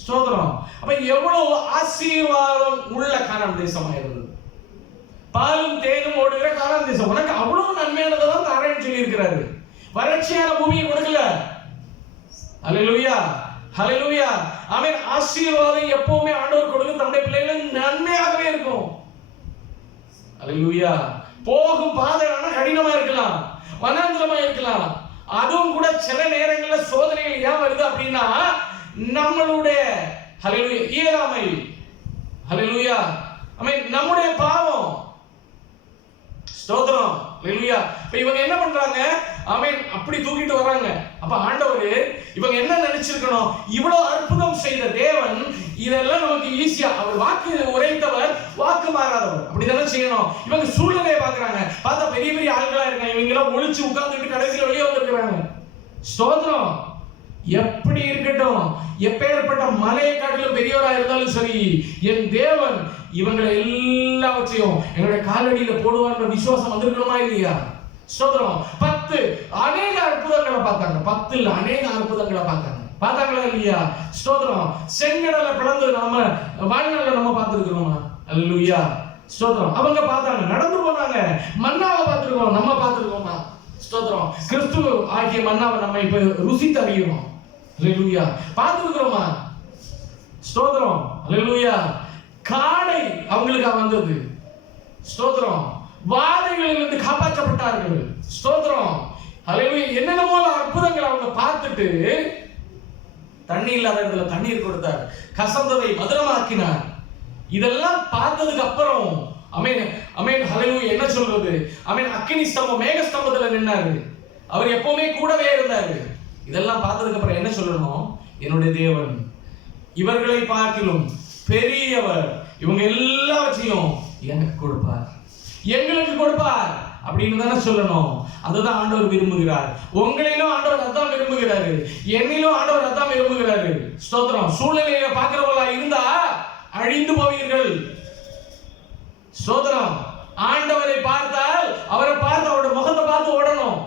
ஸ்தோத்திரம். அப்ப எவ்வளவு ஆசீர்வாதம் உள்ள கானான் தேசமா இருந்தது. பாலும் தேனும் ஓடுகிற கானான் தேசம். உனக்கு அவ்வளவு நன்மையானதை தான் தரேன்னு சொல்லி இருக்கிறாரு. வறட்சியான பூமியை கொடுக்கல. அல்லேலூயா. அல்லேலூயா. ஆசீர்வாதம் எப்பவுமே ஆண்டவர் கொடுக்கும் தம்முடைய பிள்ளைகளுக்கு நன்மையாகவே இருக்கும். அல்லேலூயா. போகும் பாதை கடினமா இருக்கலாம், வனாந்தரமா இருக்கலாம், அதுவும் கூட சில நேரங்கள்ல சோதனைகள் ஏன் வருது அப்படின்னா நம்மளுடைய ஹல்லேலூயா இயலாமை, ஹல்லேலூயா ஆமென், நம்முடைய பாவம். ஸ்தோத்திரம், ஹல்லேலூயா. இப்ப இவங்க என்ன பண்றாங்க? ஆமென், அப்படி தூக்கிட்டு வராங்க. அப்ப ஆண்டவர் இவங்க என்ன நினைச்சிருக்கணும்? இவ்வளவு அற்புதம் செய்த தேவன் இதெல்லாம் நமக்கு ஈஸியா, அவர் வாக்கு உரைத்தவர், வாக்கு மாறாதவர், அப்படிதானே செய்யணும். இவங்க சூழ்நிலையை பாக்குறாங்க, பார்த்தா பெரிய பெரிய ஆட்களா இருக்காங்க, இவங்க எல்லாம் ஒளிச்சு உட்கார்ந்துட்டு கடைசியில வெளியே வந்திருக்கிறாங்க. ஸ்தோத்திரம். எப்படி இருக்கட்டும், எப்பேற்பட்ட மலையை காட்டிலும் பெரியவரா இருந்தாலும் சரி, என் தேவன் இவங்களை எல்லாவற்றையும் எங்களுடைய காலடியில போடுவான்ற விசுவாசம் வந்திருக்கணுமா இல்லையா? ஸ்தோத்திரம். 10 அநேக அற்புதங்களை பார்த்தாங்க. 10 இல்ல, அநேக அற்புதங்களை பார்த்தாங்களா இல்லையா? ஸ்தோத்திரம். செங்கடலை பிளந்து நாம வாழ்நாள்ல நம்ம பார்த்திருக்கிறோமா? அல்லேலூயா. ஸ்தோத்திரம். அவங்க பார்த்தாங்க, நடந்து போனாங்க. மன்னாவை பார்த்திருக்கோம், நம்ம பார்த்திருக்கோமா? ஸ்தோத்திரம். கிறிஸ்து ஆகிய மன்னாவை நம்ம இப்ப ருசித்து அறியணும். அல்லேலூயா. பார்த்திருக்கிறோமா? ஸ்தோத்திரம். அல்லேலூயா. காடை அவங்களுக்கு வந்தது. ஸ்தோத்திரம். வாதைகளிலிருந்து காப்பாற்றப்பட்டார்கள். ஸ்தோத்திரம். அல்லேலூயா. என்னென்னமோ அற்புதங்களை அவங்க பார்த்துட்டு தண்ணி இல்லாத இடத்துல தண்ணீர் கொடுத்தார், கசந்ததை மதுரமாக்கினார். இதெல்லாம் பார்த்ததுக்கு அப்புறம் ஆமென் ஆமென் ஹல்லேலூயா என்ன சொல்றது? ஆமென், அக்கினி ஸ்தம்பம் மேக ஸ்தம்பத்துல நின்னாரு. அவர் எப்பவுமே கூடவே இருந்தாரு. இதெல்லாம் பார்த்ததுக்கு அப்புறம் என்ன சொல்லணும்? என்னுடைய தேவன் இவர்களை பார்க்கிலும் பெரியவர், இவங்க எல்லாவற்றையும் எனக்கு கொடுப்பார், எங்களுக்கு கொடுப்பார் அப்படின்னு தானே சொல்லணும். அதுதான் ஆண்டவர் விரும்புகிறார். உங்களிலும் ஆண்டவர் அதான் விரும்புகிறாரு, என்னிலும் ஆண்டவர் அதான் விரும்புகிறாரு. ஸ்தோத்திரம். சூழ்நிலையில பார்க்கிறவங்களா இருந்தா அழிந்து போவீர்கள். ஸ்தோத்திரம். ஆண்டவரை பார்த்தால் அவரை பார்த்து அவருடைய முகத்தை பார்த்து ஓடணும்.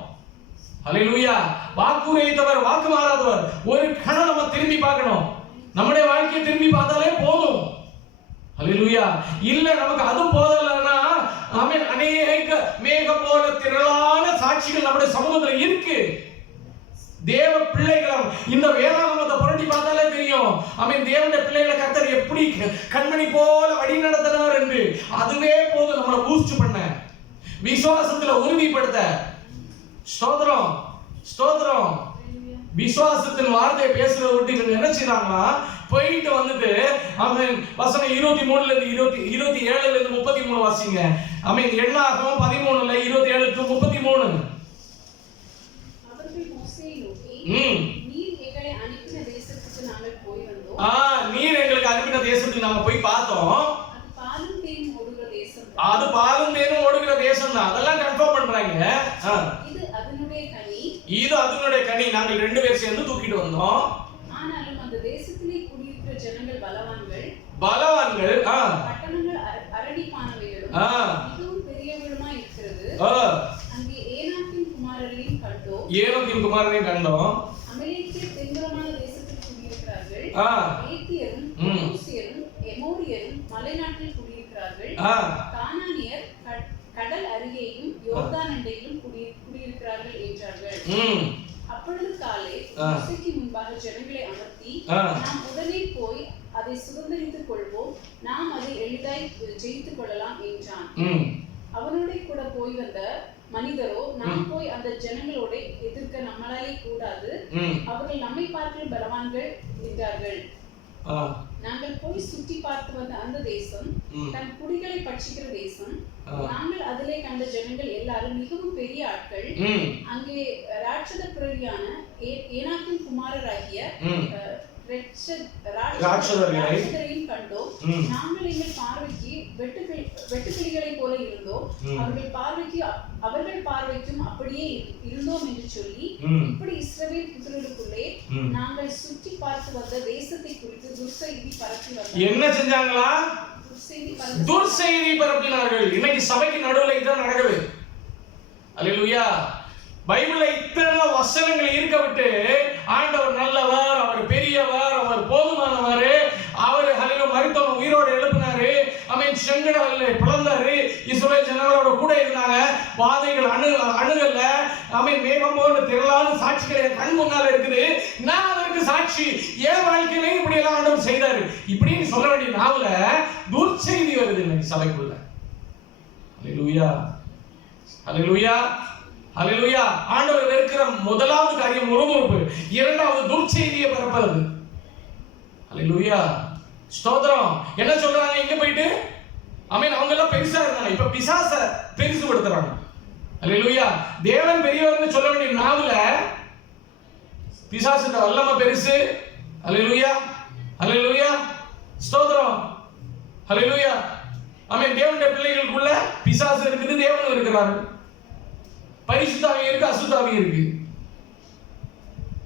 ஹல்லேலூயா. வாக்கு உரைத்தவர், வாக்கு மாறாதவர். ஒரு கணம் நம்ம திரும்பி பார்க்கணும். நம்முடைய வாழ்க்கையை திரும்பி பார்த்தாலே போதும். ஹல்லேலூயா. இல்ல நமக்கு அது போதலன்னா ஆமென், அநேக மேகம் போல திரளான சாட்சிகள் நம்முடைய சமூகத்துல இருக்கு. தேவ பிள்ளைகள் இந்த வேதாகமத்தை புரட்டி பார்த்தாலே தெரியும். ஆமென், தேவனுடைய பிள்ளைகளை கர்த்தர் எப்படி கண்மணி போல வழி நடத்தினார் என்று. அதுவே போதும் நம்மளை பூஸ்ட் பண்ண, விசுவாசத்துல உறுதிப்படுத்த. ஸ்தோத்திரம். ஸ்தோத்திரம். விசுவாசத்தின் வார்த்தையை பேசுறத விட்டு இவங்க நினைச்சாங்களா? போயிட்டு வந்துட்டு ஆமென், வசனம் 23ல இருந்து 27ல இருந்து 33 வாசிங்க. ஆமென், எண்ணாகமம் 13ல 27 to 33. அவர்கள் மோசேயை நோக்கி, நீர் எங்களை அனுப்பின தேசத்துக்கு நாங்கள் போய் வந்தோம். நீர் எங்களுக்கு அனுப்பின தேசத்துக்கு நாங்க போய் பார்த்தோம். அது பாலும் தேனும் ஓடுகிற தேசம். அது பாலும் தேனும் ஓடுகிற தேசம் தான். அதெல்லாம் கன்ஃபார்ம் பண்றாங்க. இது அதனுடைய கனி. இது அதனுடைய கனி. நாங்கள் 2 பேர் சேர்ந்து தூக்கிட்டு வந்தோம். ஆனாலும் அந்த தேசத்திலே குடியிருக்கிற ஜனங்கள் பலவான்கள். பட்டணங்கள் அரணிப்பானவைகளும் மிகவும் பெரியவர்களுமாய் இருக்கிறது. அங்கே ஏனாக்கின் குமாரரையும் கண்டோம். அமலேக்கியர் தென்புறமான தேசத்தில் குடியிருக்கிறார்கள். ஏத்தியரும் எபூசியரும் எமோரியரும் மலைநாட்டில் குடியிருக்கிறார்கள். கானானியர் கடல் அருகேயும் யோர்தான் அண்டையிலும் குடியிருக்கிறார்கள் என்றார்கள். அப்பொழுது காலே மோசேக்கு முன்பாக ஜனங்களை அமர்த்தி, நாம் உடனே போய் அதை சுதந்தரித்துக் கொள்வோம், நாம் அதை எளிதாய் ஜெயித்துக் கொள்ளலாம் என்றான். அவனோட கூட போய் வந்த மனிதரோ, நாம் போய் அந்த ஜனங்களோட எதிர்க்க நம்மளாலே கூடாது, அவர்கள் நம்மை பார்க்கிற பலவான்கள் என்றார்கள். நாங்கள் போய் சுற்றி பார்த்து வந்த அந்த தேசம் தன் குடிகளை பட்சிக்கிற தேசம். நாங்கள் அதிலே கண்ட ஜனங்கள் எல்லாரும் மிகவும் பெரிய ஆட்கள். அங்கே ராட்சத பிறவியான ஏனாக்கின் குமாரராகிய ராட்சதரையும் கண்டோம். நாங்கள் எங்கள் பார்வைக்கு வெட்டுக்கிளிகளை போல இருந்தோம், அவர்கள் பார்வைக்கும் அப்படியே இருந்தோம் என்று சொல்லி, இப்படி இஸ்ரவேல் புத்திரருக்குள்ளே நாங்கள் சுற்றி பார்த்து வந்த தேசத்தை குறித்து துர்செய்தி பரப்பி வந்தோம். என்ன செஞ்சாங்களா? துர்செய்தி பரப்பினார்கள். இன்னைக்கு சபைக்கு நடுவில் இதான் நடக்குது. அல்லேலூயா. பைபிள்ல இத்தனை வசனங்கள் இருக்க விட்டு ஆண்டவர் நல்லவர், அவர் பெரியவர், அவர் போதுமானவர், அவர் ஹல்லேலூயா மரித்தவன் உயிரோடு எழுப்பினாரு, ஆமென், செங்கடலை பிளந்தாரு, இஸ்ரவேல் ஜனங்களோட கூட இருந்தாங்க, வாதைகள் அணுகல்ல, ஆமென், மேகம் போல திரளான சாட்சிகள் என் கண் முன்னால இருக்குது, நான் அதற்கு சாட்சி, என் வாழ்க்கையிலையும் இப்படி எல்லாம் ஆண்டவர் செய்தாரு இப்படின்னு சொல்ல வேண்டிய நாவல துர்செய்தி வருது இன்னைக்கு சபைக்குள்ள. அல்லேலூயா. அல்லேலூயா. அல்லேலூயா. ஆண்டவர் வெறுக்கிற முதலாவது காரியம் முறுமுறுப்பு, இரண்டாவது துர்ச்செய்தியை பரப்புறது. அல்லேலூயா, ஸ்தோத்திரம். என்ன சொல்றாங்க இங்க போயிட்டு? ஆமென். அவங்க எல்லாம் பெருசா இருந்தாங்க, இப்ப பிசாச பெருசுபடுத்துறாங்க. அல்லேலூயா. தேவன் பெரியவர்னு சொல்ல வேண்டிய நாவுல பிசாசுக்கு வல்லமை பெருசு. அல்லேலூயா, அல்லேலூயா, ஸ்தோத்திரம். அல்லேலூயா. ஆமென். தேவனுடைய பிள்ளைகளுக்குள்ள பிசாசு இருக்குது, தேவனும் இருக்கிறார். பரிசுத்தாவி இருக்கு, அசுத்தாவி இருக்கு,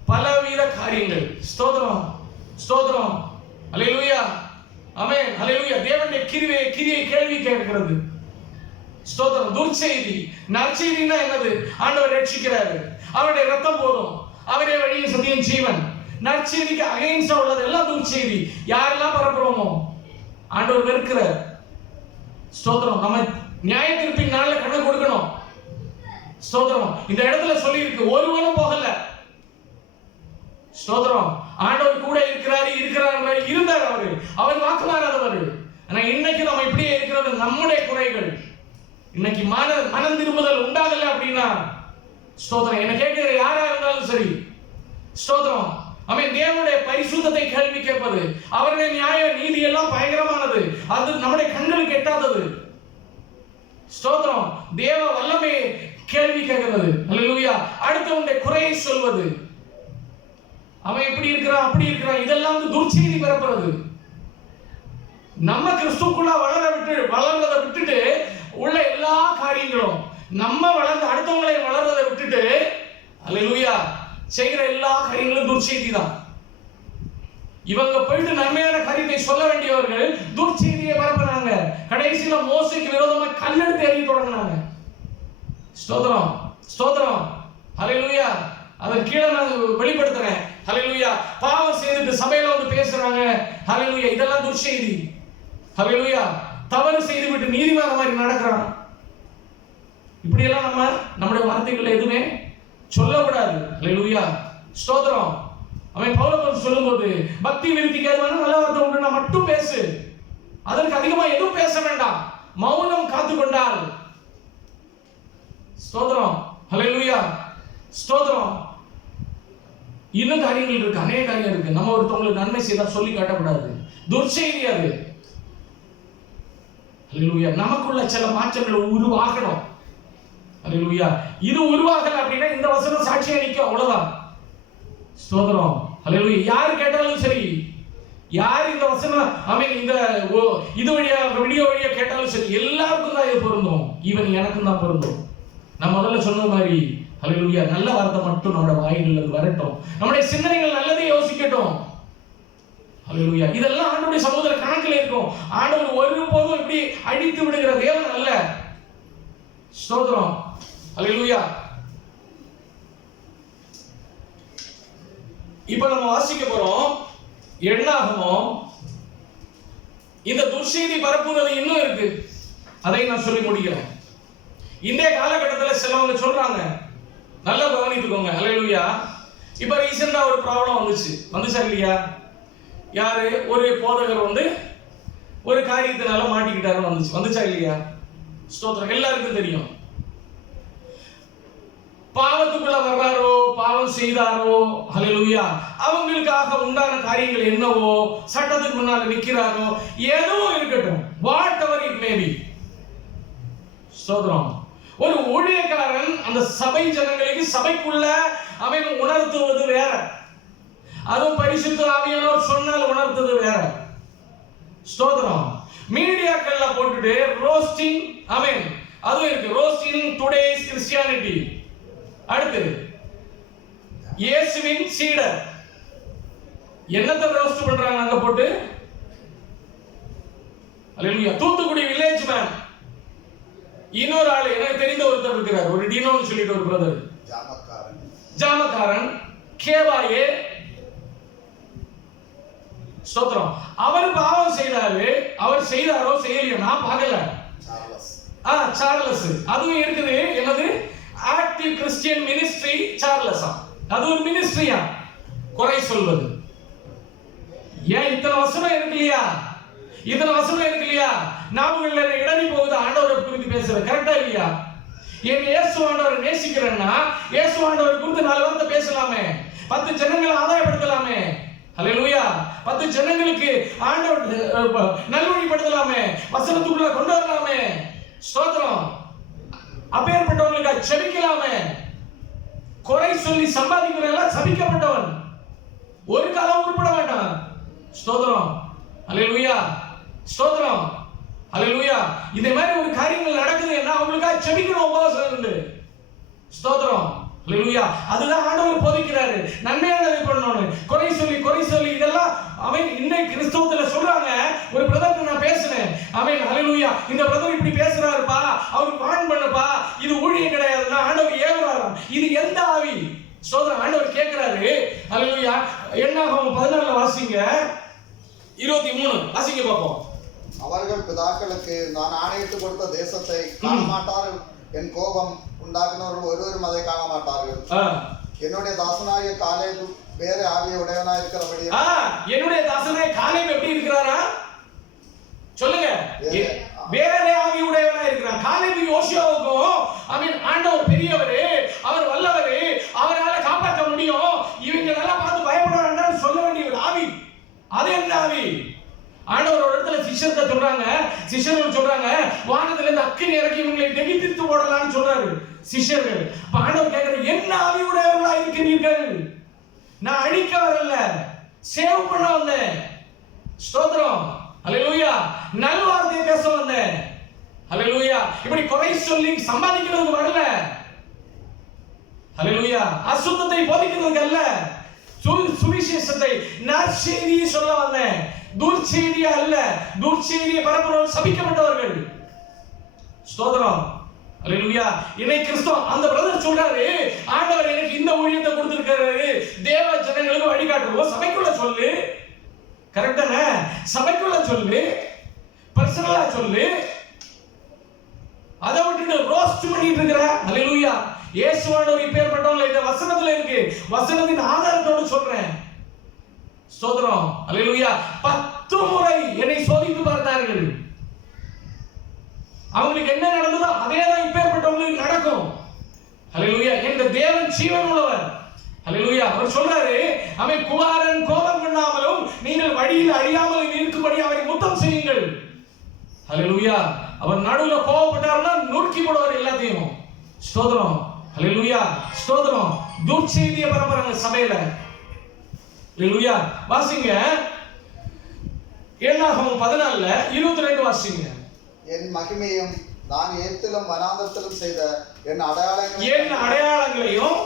பலவித காரியங்கள். ஸ்தோத்திரம், ஸ்தோத்திரம். அல்லேலூயா, ஆமென். அல்லேலூயா. தேவனுடைய கிரியை கேள்வி கேட்கிறது. ஸ்தோத்திரம். துர்ச்செய்தி. நற்செய்தினா என்னது? ஆண்டவர் ரட்சிக்கிறாரு, அவருடைய ரத்தம் போதும், அவரே வழியும் சத்தியம் ஜீவன். நற்செய்திக்கு அகைன்ஸ்டா உள்ளது எல்லாம் துர்ச்செய்தி. யாரெல்லாம் பரப்புறோமோ ஆண்டவர் வெறுக்கிறார். ஸ்தோத்திரம். நம்ம நியாய தீர்ப்பின் நாள்ல கணக்கு கொடுக்கணும். ஸ்தோத்திரம். இந்த இடத்துல சொல்லி இருக்கு, ஒருவனும் போகல. ஸ்தோத்திரம். ஆண்டவர் கூட இருக்கிறாரு, இருந்தார். அவர் வாக்கு மாறாதவர். ஆனா இன்னைக்கு நம்ம இப்படியே இருக்கிறது நம்முடைய குறைகள். இன்னைக்கு மனம் திரும்புதல் உண்டாகல அப்படின்னா, ஸ்தோத்திரம், என்ன கேட்கிற யாரா இருந்தாலும் சரி, ஸ்தோத்திரம், அவன் தேவனுடைய பரிசுத்தத்தை கேள்வி கேட்பது, அவருடைய நியாய நீதி எல்லாம் பயங்கரமானது, அது நம்முடைய கண்களுக்கு எட்டாதது. ஸ்தோத்திரம். தேவ வல்லமை கேள்வி கேட்கிறது. அல்லேலூயா. அடுத்தவனுடைய குறையை சொல்வது, அவன் எப்படி இருக்கிறான் அப்படி இருக்கிறான், இதெல்லாம் வந்து துர்ச்செய்தி பரப்புறது. நம்ம கிறிஸ்துக்குள்ள வளர்றதை விட்டுட்டு உள்ள எல்லா காரியங்களும் நம்ம வளர்ந்து அடுத்தவங்களை வளர்றதை விட்டுட்டு, அல்லேலூயா, செய்கிற எல்லா காரியங்களும் துர்ச்செய்தி தான். இவங்க போயிட்டு நன்மையான காரியத்தை சொல்ல வேண்டியவர்கள் துர்ச்செய்தியை பரப்புறாங்க. கடைசியில மோசைக்கு விரோதமா கல்லெடுத்து எறிய தொடங்கினாங்க. ஸ்தோத்திரம், ஸ்தோத்திரம். அல்லேலூயா. அதன் கீழே நான் வெளிப்படுத்துறேன். அல்லேலூயா. பாவம் செய்துட்டு சபையில வந்து பேசுறாங்க. அல்லேலூயா. இதெல்லாம் துர்ச்செய்தி. அல்லேலூயா. தவறு செய்து விட்டு நீதிமான மாதிரி நடக்கிறான். இப்படி எல்லாம் நம்முடைய வார்த்தைகள் எதுவுமே சொல்லக்கூடாது. அல்லேலூயா, ஸ்தோத்திரம். அவன் பவுல் சொல்லும்போது, பக்தி விருத்திக்கு அதுவான நல்ல வார்த்தை உண்டு, நான் மட்டும் பேசு, அதற்கு அதிகமா எதுவும் பேச வேண்டாம், மௌனம் காத்துக்கொண்டால். ஸ்தோத்திரம். அல்லேலூயா, ஸ்தோத்திரம். இன்னும் காரியங்கள் இருக்கு, அநேக காரியம் இருக்கு. நம்ம ஒருத்தவங்களுக்கு நன்மை செய்தா சொல்லி காட்டக்கூடாது, துர்ச்செய்தி அது. அல்லேலூயா. நமக்குள்ள சில மாற்றங்கள் உருவாகணும். அல்லேலூயா. இது உருவாகல அப்படின்னா இந்த வசனம் சாட்சியா நிக்கும், அவ்வளவுதான். ஸ்தோத்திரம். அல்லேலூயா. யார் கேட்டாலும் சரி, யார் இந்த வசனம் இந்த இது வழியா வீடியோ வழியா கேட்டாலும் சரி, எல்லாருக்கும் தான் இது பொருந்தும், ஈவன் எனக்கும் தான் பொருந்தும். நான் முதல்ல சொன்ன மாதிரி, அல்லேலூயா, நல்ல வார்த்தை மட்டும் நம்முடைய வாயிலிருந்து வரட்டும், நம்முடைய சிந்தனைகள் நல்லதே யோசிக்கட்டும். அல்லேலூயா. இதெல்லாம் ஆண்டவருடைய சமூகத்துல கணக்கில் இருக்கும். ஆண்டவர் ஒருபோதும் இப்படி அழித்து விடுகிற தேவன் அல்ல. ஸ்தோத்திரம். அல்லேலூயா. இப்ப நம்ம வாசிக்க போறோம் என்னாகுமோ. இந்த துர்ச்செய்தி பரப்புறது இன்னும் இருக்கு, அதை நான் சொல்லி முடிக்கிறேன். இந்த காலகட்டத்தில் சிலவங்க சொல்றாங்க, நல்லா கவனித்துக்கோங்க. அல்லேலூயா. இப்ப ரீசெண்டா ஒரு ப்ராப்ளம் வந்துச்சா இல்லையா? யாரு? ஒரு போதகர் வந்து ஒரு காரியத்தினால மாட்டிக்கிட்டாரு, வந்துச்சா இல்லையா? ஸ்தோத்திரம். எல்லாருக்கும் தெரியும். பாவத்துக்குள்ள வர்றாரோ, பாவம் செய்தாரோ, அல்லேலூயா, அவங்களுக்காக உண்டான காரியங்கள் என்னவோ, சட்டத்துக்கு முன்னால நிக்கிறாரோ, எதுவும் இருக்கட்டும், what ever it may be. ஸ்தோத்திரம். ஒரு ஊழியக்காரன் அந்த சபை ஜனங்களுக்கு சபைக்குள்ள அவன் உணர்த்துவது வேற, அதுவும் பரிசுத்த ஆவியானவர் சொன்னால் உணர்த்துவது வேற. ஸ்தோத்திரம். மீடியாக்கள்ல போட்டுட்டு ரோஸ்டிங், ஆமென், அதுவும் இருக்கு. Roasting today's Christianity. அடுத்து இயேசுவின் சீடர், என்னத்தை ரோஸ்ட் பண்றாங்க அங்க போட்டு? அல்லேலூயா. தூத்துக்குடி வில்லேஜ் மேன், இன்னொரு ஆளு எனக்கு தெரிந்த ஒருத்தர் இருக்கிறார், ஒரு டினோன்னு சொல்லிட்டு ஒரு பிரதர், ஜாமக்காரன் கேவாயே. ஸ்தோத்திரம். அவர் பாவம் செய்தாரு, அவர் செய்தாரோ செய்யலையோ நான் பார்க்கல. சார்லஸ், அதுவும் இருக்குது. என்னது? Active Christian ministry Charles. அது ஒரு மினிஸ்ட்ரியா குறை சொல்வது? ஏன் இத்தனை வசனம் இருக்கு இல்லையா? இத்தனை வசனம் இருக்கு இல்லையா? நாம இடறி போகுது ஆண்டவரை குறித்து பேசுறது கரெக்டா இல்லையா? என் இயேசு ஆண்டவரை நேசிக்கிறேன்னா இயேசு ஆண்டவரை குறித்து 4 வார்த்தை பேசலாமே, 10 ஜனங்களை ஆதாயப்படுத்தலாமே. ஹல்லேலூயா. 10 ஜனங்களுக்கு ஆண்டவர் நல்வழிப்படுத்தலாமே, வசனத்துக்குள்ள கொண்டு வரலாமே. ஸ்தோத்திரம். அப்பேற்பட்டவங்களுக்கு செபிக்கலாமே. குறை சொல்லி சம்பாதிக்கிறவன் சபிக்கப்பட்டவன், ஒரு காலம் உருப்பட மாட்டான். ஸ்தோத்திரம். ஹல்லேலூயா. ஸ்தோத்திரம். ஹல்லேலூயா. இதே மாதிரி ஒரு காரியங்கள் நடக்குதுன்னா அவங்களுக்காக செபிக்கணும், உபவாசம் இருந்து. ஸ்தோத்திரம். ஹல்லேலூயா. அதுதான் ஆண்டவர் போதிக்கிறாரு, நன்மையானதை பண்ணணும். குறை சொல்லி இதெல்லாம் அவன் இன்னைக்கு கிறிஸ்தவத்துல சொல்றாங்க. ஒரு பிரதருக்கு நான் பேசினேன், அவன் ஹல்லேலூயா இந்த பிரதர் இப்படி பேசுறாருப்பா, அவருக்கு வான் பண்ணுப்பா, இது ஊழியம் கிடையாதுன்னா ஆண்டவர் ஏவுறாராம். இது எந்த ஆவி? ஸ்தோத்திரம். ஆண்டவர் கேட்கிறாரு. ஹல்லேலூயா. என்னாகும் 14 வாசிங்க, 23 வாசிங்க பார்ப்போம். அவர்கள் பிதாக்களுக்கு நான் ஆணையிட்டு கொடுத்த தேசத்தை காண மாட்டார்கள், என் கோபம் உண்டாக்குனவர்கள் ஒருவரும் அதை காண மாட்டார்கள். என்னுடைய தாசனாகிய காலேபு வேற ஆவியை உடையவனா இருக்கிறபடி. என்னுடைய தாசனாகிய காலேபு எப்படி இருக்கிறாரா சொல்லுங்க? வேற ஆவி உடையவனா இருக்கிறான். காலேபு யோசுவாவுக்கும் ஆண்டவர் பெரியவரு, அவர் வல்லவரு, அவரால காப்பாற்ற முடியும், இவங்க நல்லா பார்த்து பயப்பட வேண்டாம்னு சொல்ல வேண்டிய ஒரு ஆவி. அது என்ன ஆவி? ஆண்டவர் ஒரு இடத்துல சிஷ்யர்கள் சொல்றாங்க வானத்துல இருந்து அக்கினி இறக்கி இவங்களை நெகிழ்த்து போடலாம்னு சொல்றாரு சிஷ்யர்கள். அப்ப ஆண்டவர் கேட்கிறார், என்ன ஆவியுடையவர்களா இருக்கிறீர்கள்? நான் அழிக்க வரல, சேவ் பண்ண வந்தேன். ஸ்தோத்திரம். ஹல்லேலூயா. நல்வார்த்தையை பேச வந்தேன். ஹல்லேலூயா. இப்படி குறை சொல்லி சம்பாதிக்கிறதுக்கு வரல. ஹல்லேலூயா. அசுத்தத்தை போதிக்கிறதுக்கு அல்ல, சுவிசேஷத்தை நற்செய்தியை சொல்ல வந்தேன். துர்ச்செய்தியா அல்ல, துர்ச்செய்தியை பரப்புறவர்கள் சபிக்கப்பட்டவர்கள். ஸ்தோத்திரம். ஹல்லேலூயா. இன்னைக்கு கிறிஸ்தவம் அந்த பிரதர் சொல்றாரு, ஆண்டவர் எனக்கு இந்த ஊழியத்தை கொடுத்திருக்காரு, தேவ ஜனங்களுக்கு வழிகாட்டுவோம். சபைக்குள்ள சொல்லு, கரெக்ட் தானே? சபைக்குள்ள சொல்லு, பர்சனலா சொல்லு. அதை விட்டுட்டு ரோஸ்ட் பண்ணிட்டு இருக்கிற. ஹல்லேலூயா. இயேசுவானவர் இப்பேற்பட்டவங்க இந்த வசனத்துல இருக்கு, வசனத்தின் ஆதாரத்தோடு சொல்றேன். ஸ்தோத்திரம். ஹல்லேலூயா. 10 முறை என்னை சோதித்து பார்த்தார்கள். அவங்களுக்கு என்ன நடந்ததோ அதேதான் இப்பேற்பட்டவங்களுக்கு நடக்கும். ஹல்லேலூயா. இந்த தேவன் ஜீவன் உள்ளவர். ஹல்லேலூயா. அவர் சொல்றாரு, அவன் குமாரன் கோபம் பண்ணாமலும் நீங்கள் வழியில் அழியாமல் இருக்கும்படி அவரை முத்தம் செய்யுங்கள். ஹல்லேலூயா. அவர் நடுவுல கோபப்பட்டாருன்னா நுறுக்கி போடுவார் எல்லாத்தையும். ஸ்தோத்திரம். ஹல்லேலூயா. ஸ்தோத்திரம். துர்ச்செய்தியை பரப்புறாங்க சபையில. ஹல்லேலூயா. வாசிங்க என்னாகும் 14:22 வாசிங்க. என் மகிமையும் நான் ஏத்திலும் வனாந்தரத்திலும் செய்த என் அடையாளங்களையும்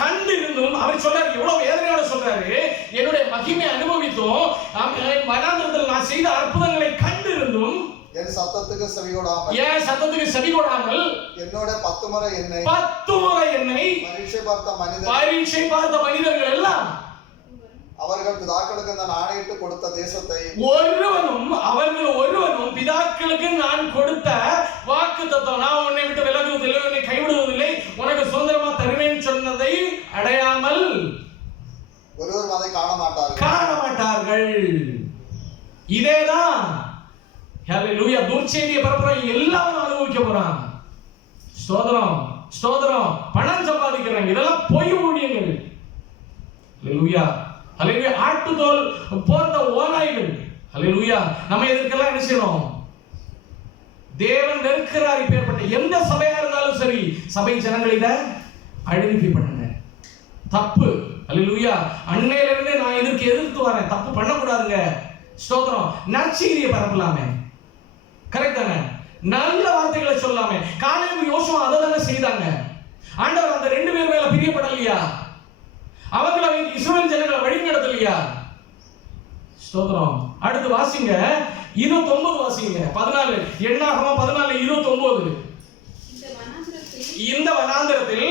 கண்டிருந்தும் அவர் சொல்றாரு, எவ்வளவு வேதனையோட சொல்றாரு, என்னுடைய மகிமை அனுபவித்தும் வனாந்தரத்தில் நான் செய்த அற்புதங்களை கண்டிருந்தும் என் சத்தத்துக்கு செவி கொடாமல் என்னோட 10 முறை என்னை பரீட்சை பார்த்த மனிதர்கள் எல்லாம் அவர்கள் பிதாக்களுக்கு நான் ஆணையிட்டு கொடுத்த தேசத்தை அவர்கள் ஒருவனும் பிதாக்களுக்கு நான் கொடுத்த வாக்குத்தத்தம், நான் உன்னை விட்டு விலகுவதில்லை, உன்னை கைவிடுவதில்லை, உனக்கு சுதந்திரமா தருவேன் சொன்னதை அடையாமல் ஒருவரும் அதை காண மாட்டார்கள். இதேதான் ஹல்லேலூயா. துர்ச்செய்தியை பரப்புறவன் எல்லாம் அனுபவிக்க போறான். ஸ்தோத்திரம். ஸ்தோத்திரம். பணம் சம்பாதிக்கிறாங்க, இதெல்லாம் பொய் ஊழியங்கள். ஹல்லேலூயா. ஹல்லேலூயா. ஆட்டுத்தோல் போர்த்த ஓநாய்கள். ஹல்லேலூயா. நம்ம எதற்கெல்லாம் என்ன செய்யணும்? தேவன் நெருக்கிறார். இப்பேற்பட்ட எந்த சபையா இருந்தாலும் சரி, சபை ஜனங்களை இதை ஐடென்டிஃபை பண்ணுங்க. தப்பு. ஹல்லேலூயா. அன்னையில இருந்தே நான் எதிர்த்து வரேன், தப்பு பண்ணக்கூடாதுங்க. ஸ்தோத்திரம். நற்செய்தியை பரப்பலாமே, கரெக்ட் தானே? நல்ல வார்த்தைகளை சொல்லாமே. காலேபு யோசுவா அதை தானே செய்தாங்க. ஆண்டவர் அந்த 2 பேர் மேல பிரியப்படலையா? அவங்கள இஸ்ரவேல் ஜனங்களை வழி நடத்தலையா? ஸ்தோத்திரம். அடுத்து வாசிங்க 29 வாசிங்க. 14 என்னாகமம் 14:29. இந்த வனாந்தரத்தில்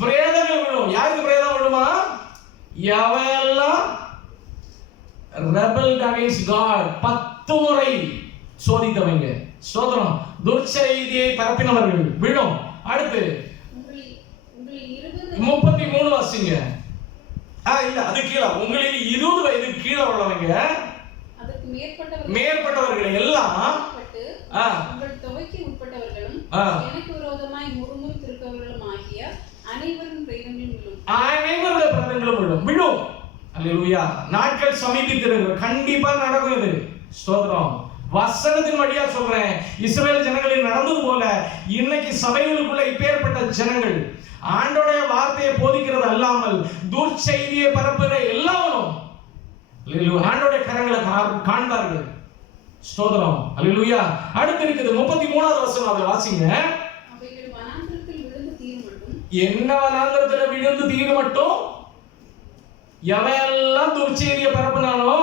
பிரேதங்கள் விழும். யாருக்கு பிரேதம் விழுமா? எவெல்லாம் rebelled against God 10 முறை சோதித்தவங்க. ஸ்தோத்திரம். துர்ச்செய்தியை பரப்பினவர்கள் விழும். அடுத்து 33 வாசிங்க. இல்ல அது கீழே, உங்களில் 20 வயதுக்கு கீழே உள்ளவங்க மேற்பட்டவர்கள் எல்லாம் உங்கள் தொகைக்கு உட்பட்டவர்களும் எனக்கு விரோதமாய் முறுமுறுத்திருக்கிறவர்களும் ஆகிய அனைவரும் பிரேதங்களும் அனைவருடைய பிரேதங்களும் விழும். அல்லேலூயா. நாட்கள் சமீபித்திருக்கிறது. கண்டிப்பா நடக்கும் இது. ஸ்தோத்திரம். வசனத்தின் வழியா சொல்றேன், இஸ்ரவேல் ஜனங்களில் நடந்தது போல இன்னைக்கு சபைகளுக்குள்ள இப்பேற்பட்ட ஜனங்கள் ஆண்டோடைய வார்த்தையை போதிக்கிறது அல்லாமல் துர்ச்செய்தியை பரப்புகிற எல்லாரும் ஆண்டோடைய கரங்களை காண்பார்கள். ஸ்தோத்திரம். அல்லேலூயா. அடுத்து இருக்குது 33வது வசனம், அதை வாசிங்க. அவைகள் வனாந்திரத்தில் விழுந்து தீருமட்டும். என்ன வனாந்திரத்தில் விழுந்து தீருமட்டும்? எவையெல்லாம் துர்ச்செய்தியை பரப்புனானோ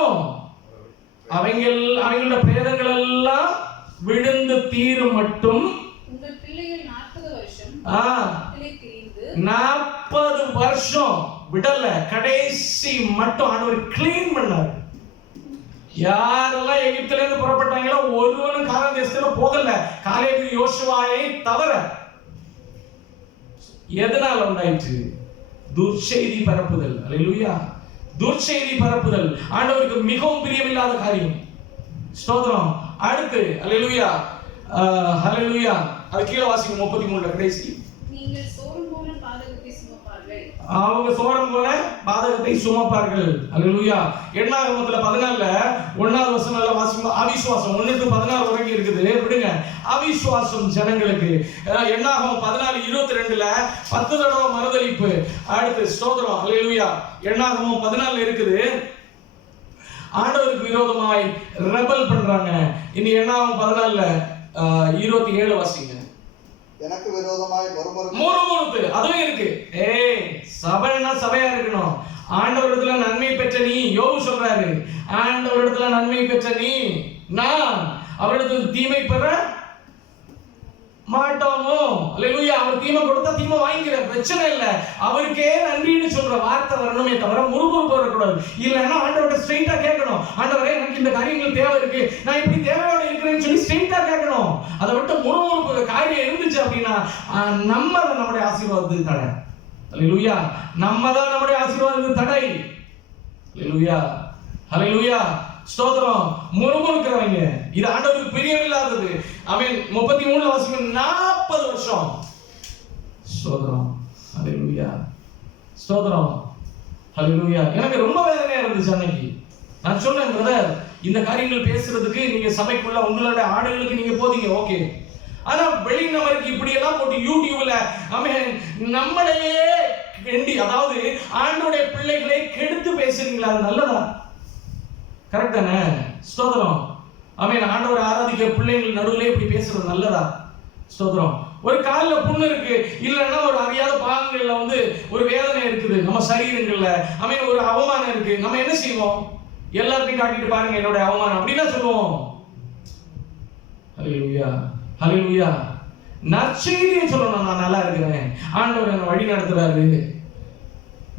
அவங்களோட பிரேதங்கள் எல்லாம் விழுந்து தீரும் மட்டும் உங்கள் பிள்ளைகள் 40 வருஷம் 40 வருஷம் விடல, கடைசி மட்டும் ஆண்டவர் கிளீன் பண்ணார். யாரெல்லாம் எகிப்தில இருந்து புறப்பட்டாங்களோ ஒருவனும் கானான் தேசத்துல போகல, காலேபு யோசுவாவை தவிர. எதனால உண்டாயிற்று? துர்ச்செய்தி பரப்புதல். அல்லேலூயா. துர்ச்செய்தி பரப்புதல் ஆண்டவருக்கு மிகவும் பிரியமில்லாத காரியம். ஸ்தோத்திரம். அடுத்து அல்லேலூயா, ஹல்லேலூயா. அது கீழ வாசிங்க 33ல கடைசி. நீங்கள் சோரம் போல பாதகத்தை சுமப்பார்கள். அவங்க சோரம் போல பாதகத்தை சுமப்பார்கள். அல்லேலூயா. எண்ணாகமத்துல 14ல 1வது வசனம்ல வாசிங்க. அவிசுவாசம் 1 to 16 வரைக்கும் இருக்குது. விடுங்க. அவிசுவாசம் ஜனங்களுக்கு. எண்ணாகமம் 14:22ல 10 தடவை மறுதலிப்பு. அடுத்து ஸ்தோத்திரம். அல்லேலூயா. எண்ணாகமம் 14ல இருக்குது. ஆண்டவருக்கு விரோதமாய் ரெபல் பண்றாங்க. இனி எண்ணாகமம் 14ல 27 வாசிங்க. எனக்கு விரோதமாய் முறுமுறுப்பு அதுவும் இருக்கு. சபைனா சபையா இருக்கணும். ஆண்டவரிடத்துல நன்மை பெற்ற நீ, யோபு சொல்றாரு, ஆண்டவரிடத்துல நன்மை பெற்ற நீ நான் அவரிடத்துல தீமை பெற மாட்டோமோ. அல்லேலூயா. அவர் தீமை கொடுத்தா தீமை வாங்கிக்கிற பிரச்சனை இல்ல, அவருக்கே நன்றின்னு சொல்ற வார்த்தை வரணுமே தவிர முறுமுறுப்பு வரக்கூடாது. இல்லைன்னா ஆண்டவர்கிட்ட ஸ்ட்ரெயிட்டா கேட்கணும், ஆண்டவரே எனக்கு இந்த காரியங்கள் தேவை இருக்கு, நான் இப்படி தேவையோட இருக்கிறேன்னு சொல்லி ஸ்ட்ரெயிட்டா கேட்கணும். அதை விட்டு முறுமுறுப்பு காரியம் இருந்துச்சு அப்படின்னா நம்ம தான் நம்முடைய ஆசீர்வாதத்துக்கு தடை. அல்லேலூயா. நம்ம தான் நம்முடைய ஆசீர்வாதத்துக்கு தடை. அல்லேலூயா. ஹல்லேலூயா. ஸ்தோத்திரம். முறுமுறுக்கிறவங்க இது ஆண்டவருக்கு பிரியமில்லாதது. ஆமென். 33ல வாசிங்க. 40 வருஷம். ஸ்தோத்திரம். ஹல்லேலூயா. ஸ்தோத்திரம். ஹல்லேலூயா. எனக்கு ரொம்ப வேதனையா இருந்துச்சு அன்னைக்கு. நான் சொன்னேன், பிரதர், இந்த காரியங்கள் பேசுறதுக்கு நீங்க சபைக்குள்ள உங்களோட ஆடுகளுக்கு நீங்க போதீங்க, ஓகே. ஆனா வெளி நபருக்கு இப்படி எல்லாம் போட்டு யூடியூப்ல ஆமென் நம்மளையே கெண்டி, அதாவது ஆண்டவருடைய பிள்ளைகளை கெடுத்து பேசுறீங்களா? அது நல்லதா? கரெக்ட் தானே? ஸ்தோத்திரம். ஆமென். ஆண்டவரை ஆராதிக்கிற பிள்ளைகள் நடுவுல இப்படி பேசுறது நல்லதா? ஸ்தோத்திரம். ஒரு கால்ல புண்ணு இருக்கு, இல்லைன்னா ஒரு அறியாத பாகங்கள்ல ஒரு வேதனை இருக்குது நம்ம சரீரங்கள்ல, ஆமென், ஒரு அவமானம் இருக்கு. நம்ம என்ன செய்வோம்? எல்லாருக்கும் காட்டிட்டு பாருங்க என்னோட அவமானம் அப்படின்னா சொல்லுவோம். ஹல்லேலூயா. ஹல்லேலூயா. நற்செய்தியை சொல்லணும், நான் நல்லா இருக்கிறேன், ஆண்டவர் என்னை வழி நடத்துறாரு.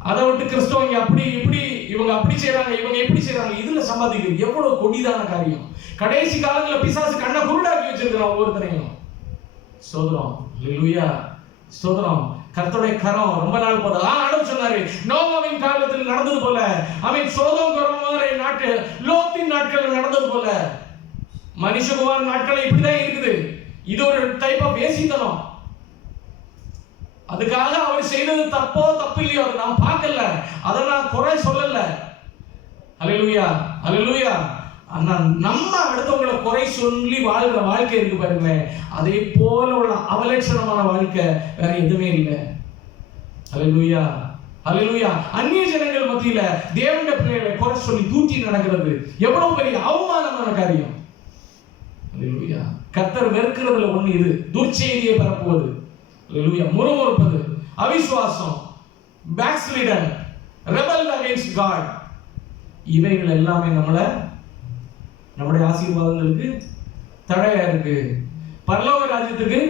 அதை விட்டு கிறிஸ்தவங்க அப்படி இப்படி, இவங்க அப்படி செய்யறாங்க, இவங்க எப்படி செய்யறாங்க, இதுல சம்பாதிக்கிறது எவ்வளவு கொடிதான காரியம். கடைசி காலத்துல பிசாசு கண்ணை குருடாக்கி வச்சிருக்கிறான் ஒவ்வொருத்தரையும். ஸ்தோத்திரம். ஹல்லேலூயா. ஸ்தோத்திரம். கர்த்தருடைய கரம் ரொம்ப நாள் போதா ஆண்டவர் சொன்னாரு, நோவாவின் காலத்தில் நடந்தது போல, அவன் சோதோம் கொமோரா நாட்கள், லோத்தின் நாட்கள் நடந்தது போல மனுஷகுமார் நாட்கள் இப்படிதான் இருக்குது. இது ஒரு டைப் ஆஃப் வேசித்தனம். அதுக்காக அவர் செய்தது தப்போ தப்பு இல்லையோ அதை நான் பார்க்கல, அதை நான் குறை சொல்லல. ஹல்லேலூயா. ஹல்லேலூயா. ஆனா நம்ம அடுத்தவங்களை குறை சொல்லி வாழ்ற வாழ்க்கை இருக்கு பாருங்களேன், அதே போல உள்ள அவலட்சணமான வாழ்க்கை வேற எதுவுமே இல்லை. ஹல்லேலூயா. ஹல்லேலூயா. அந்நிய ஜனங்கள் மத்தியில தேவனுடைய பிள்ளைகளை குறை சொல்லி தூற்றி நடக்கிறது எவ்வளவு பெரிய அவமானமான காரியம். ஹல்லேலூயா. கர்த்தர் வெறுக்கிறதுல ஒண்ணு இது, துர்ச்செய்தியை பரப்புவது. ஹல்லேலூயா. முறுமுறுப்பது, அவிசுவாசம், பேக்ஸ்லிடன், ரெபல் அகைன்ஸ்ட் காட், இவைகள் எல்லாமே நம்முடைய ஆசீர்வாதங்களுக்கு தடையா இருக்கு, பரலோக ராஜ்யத்துக்கு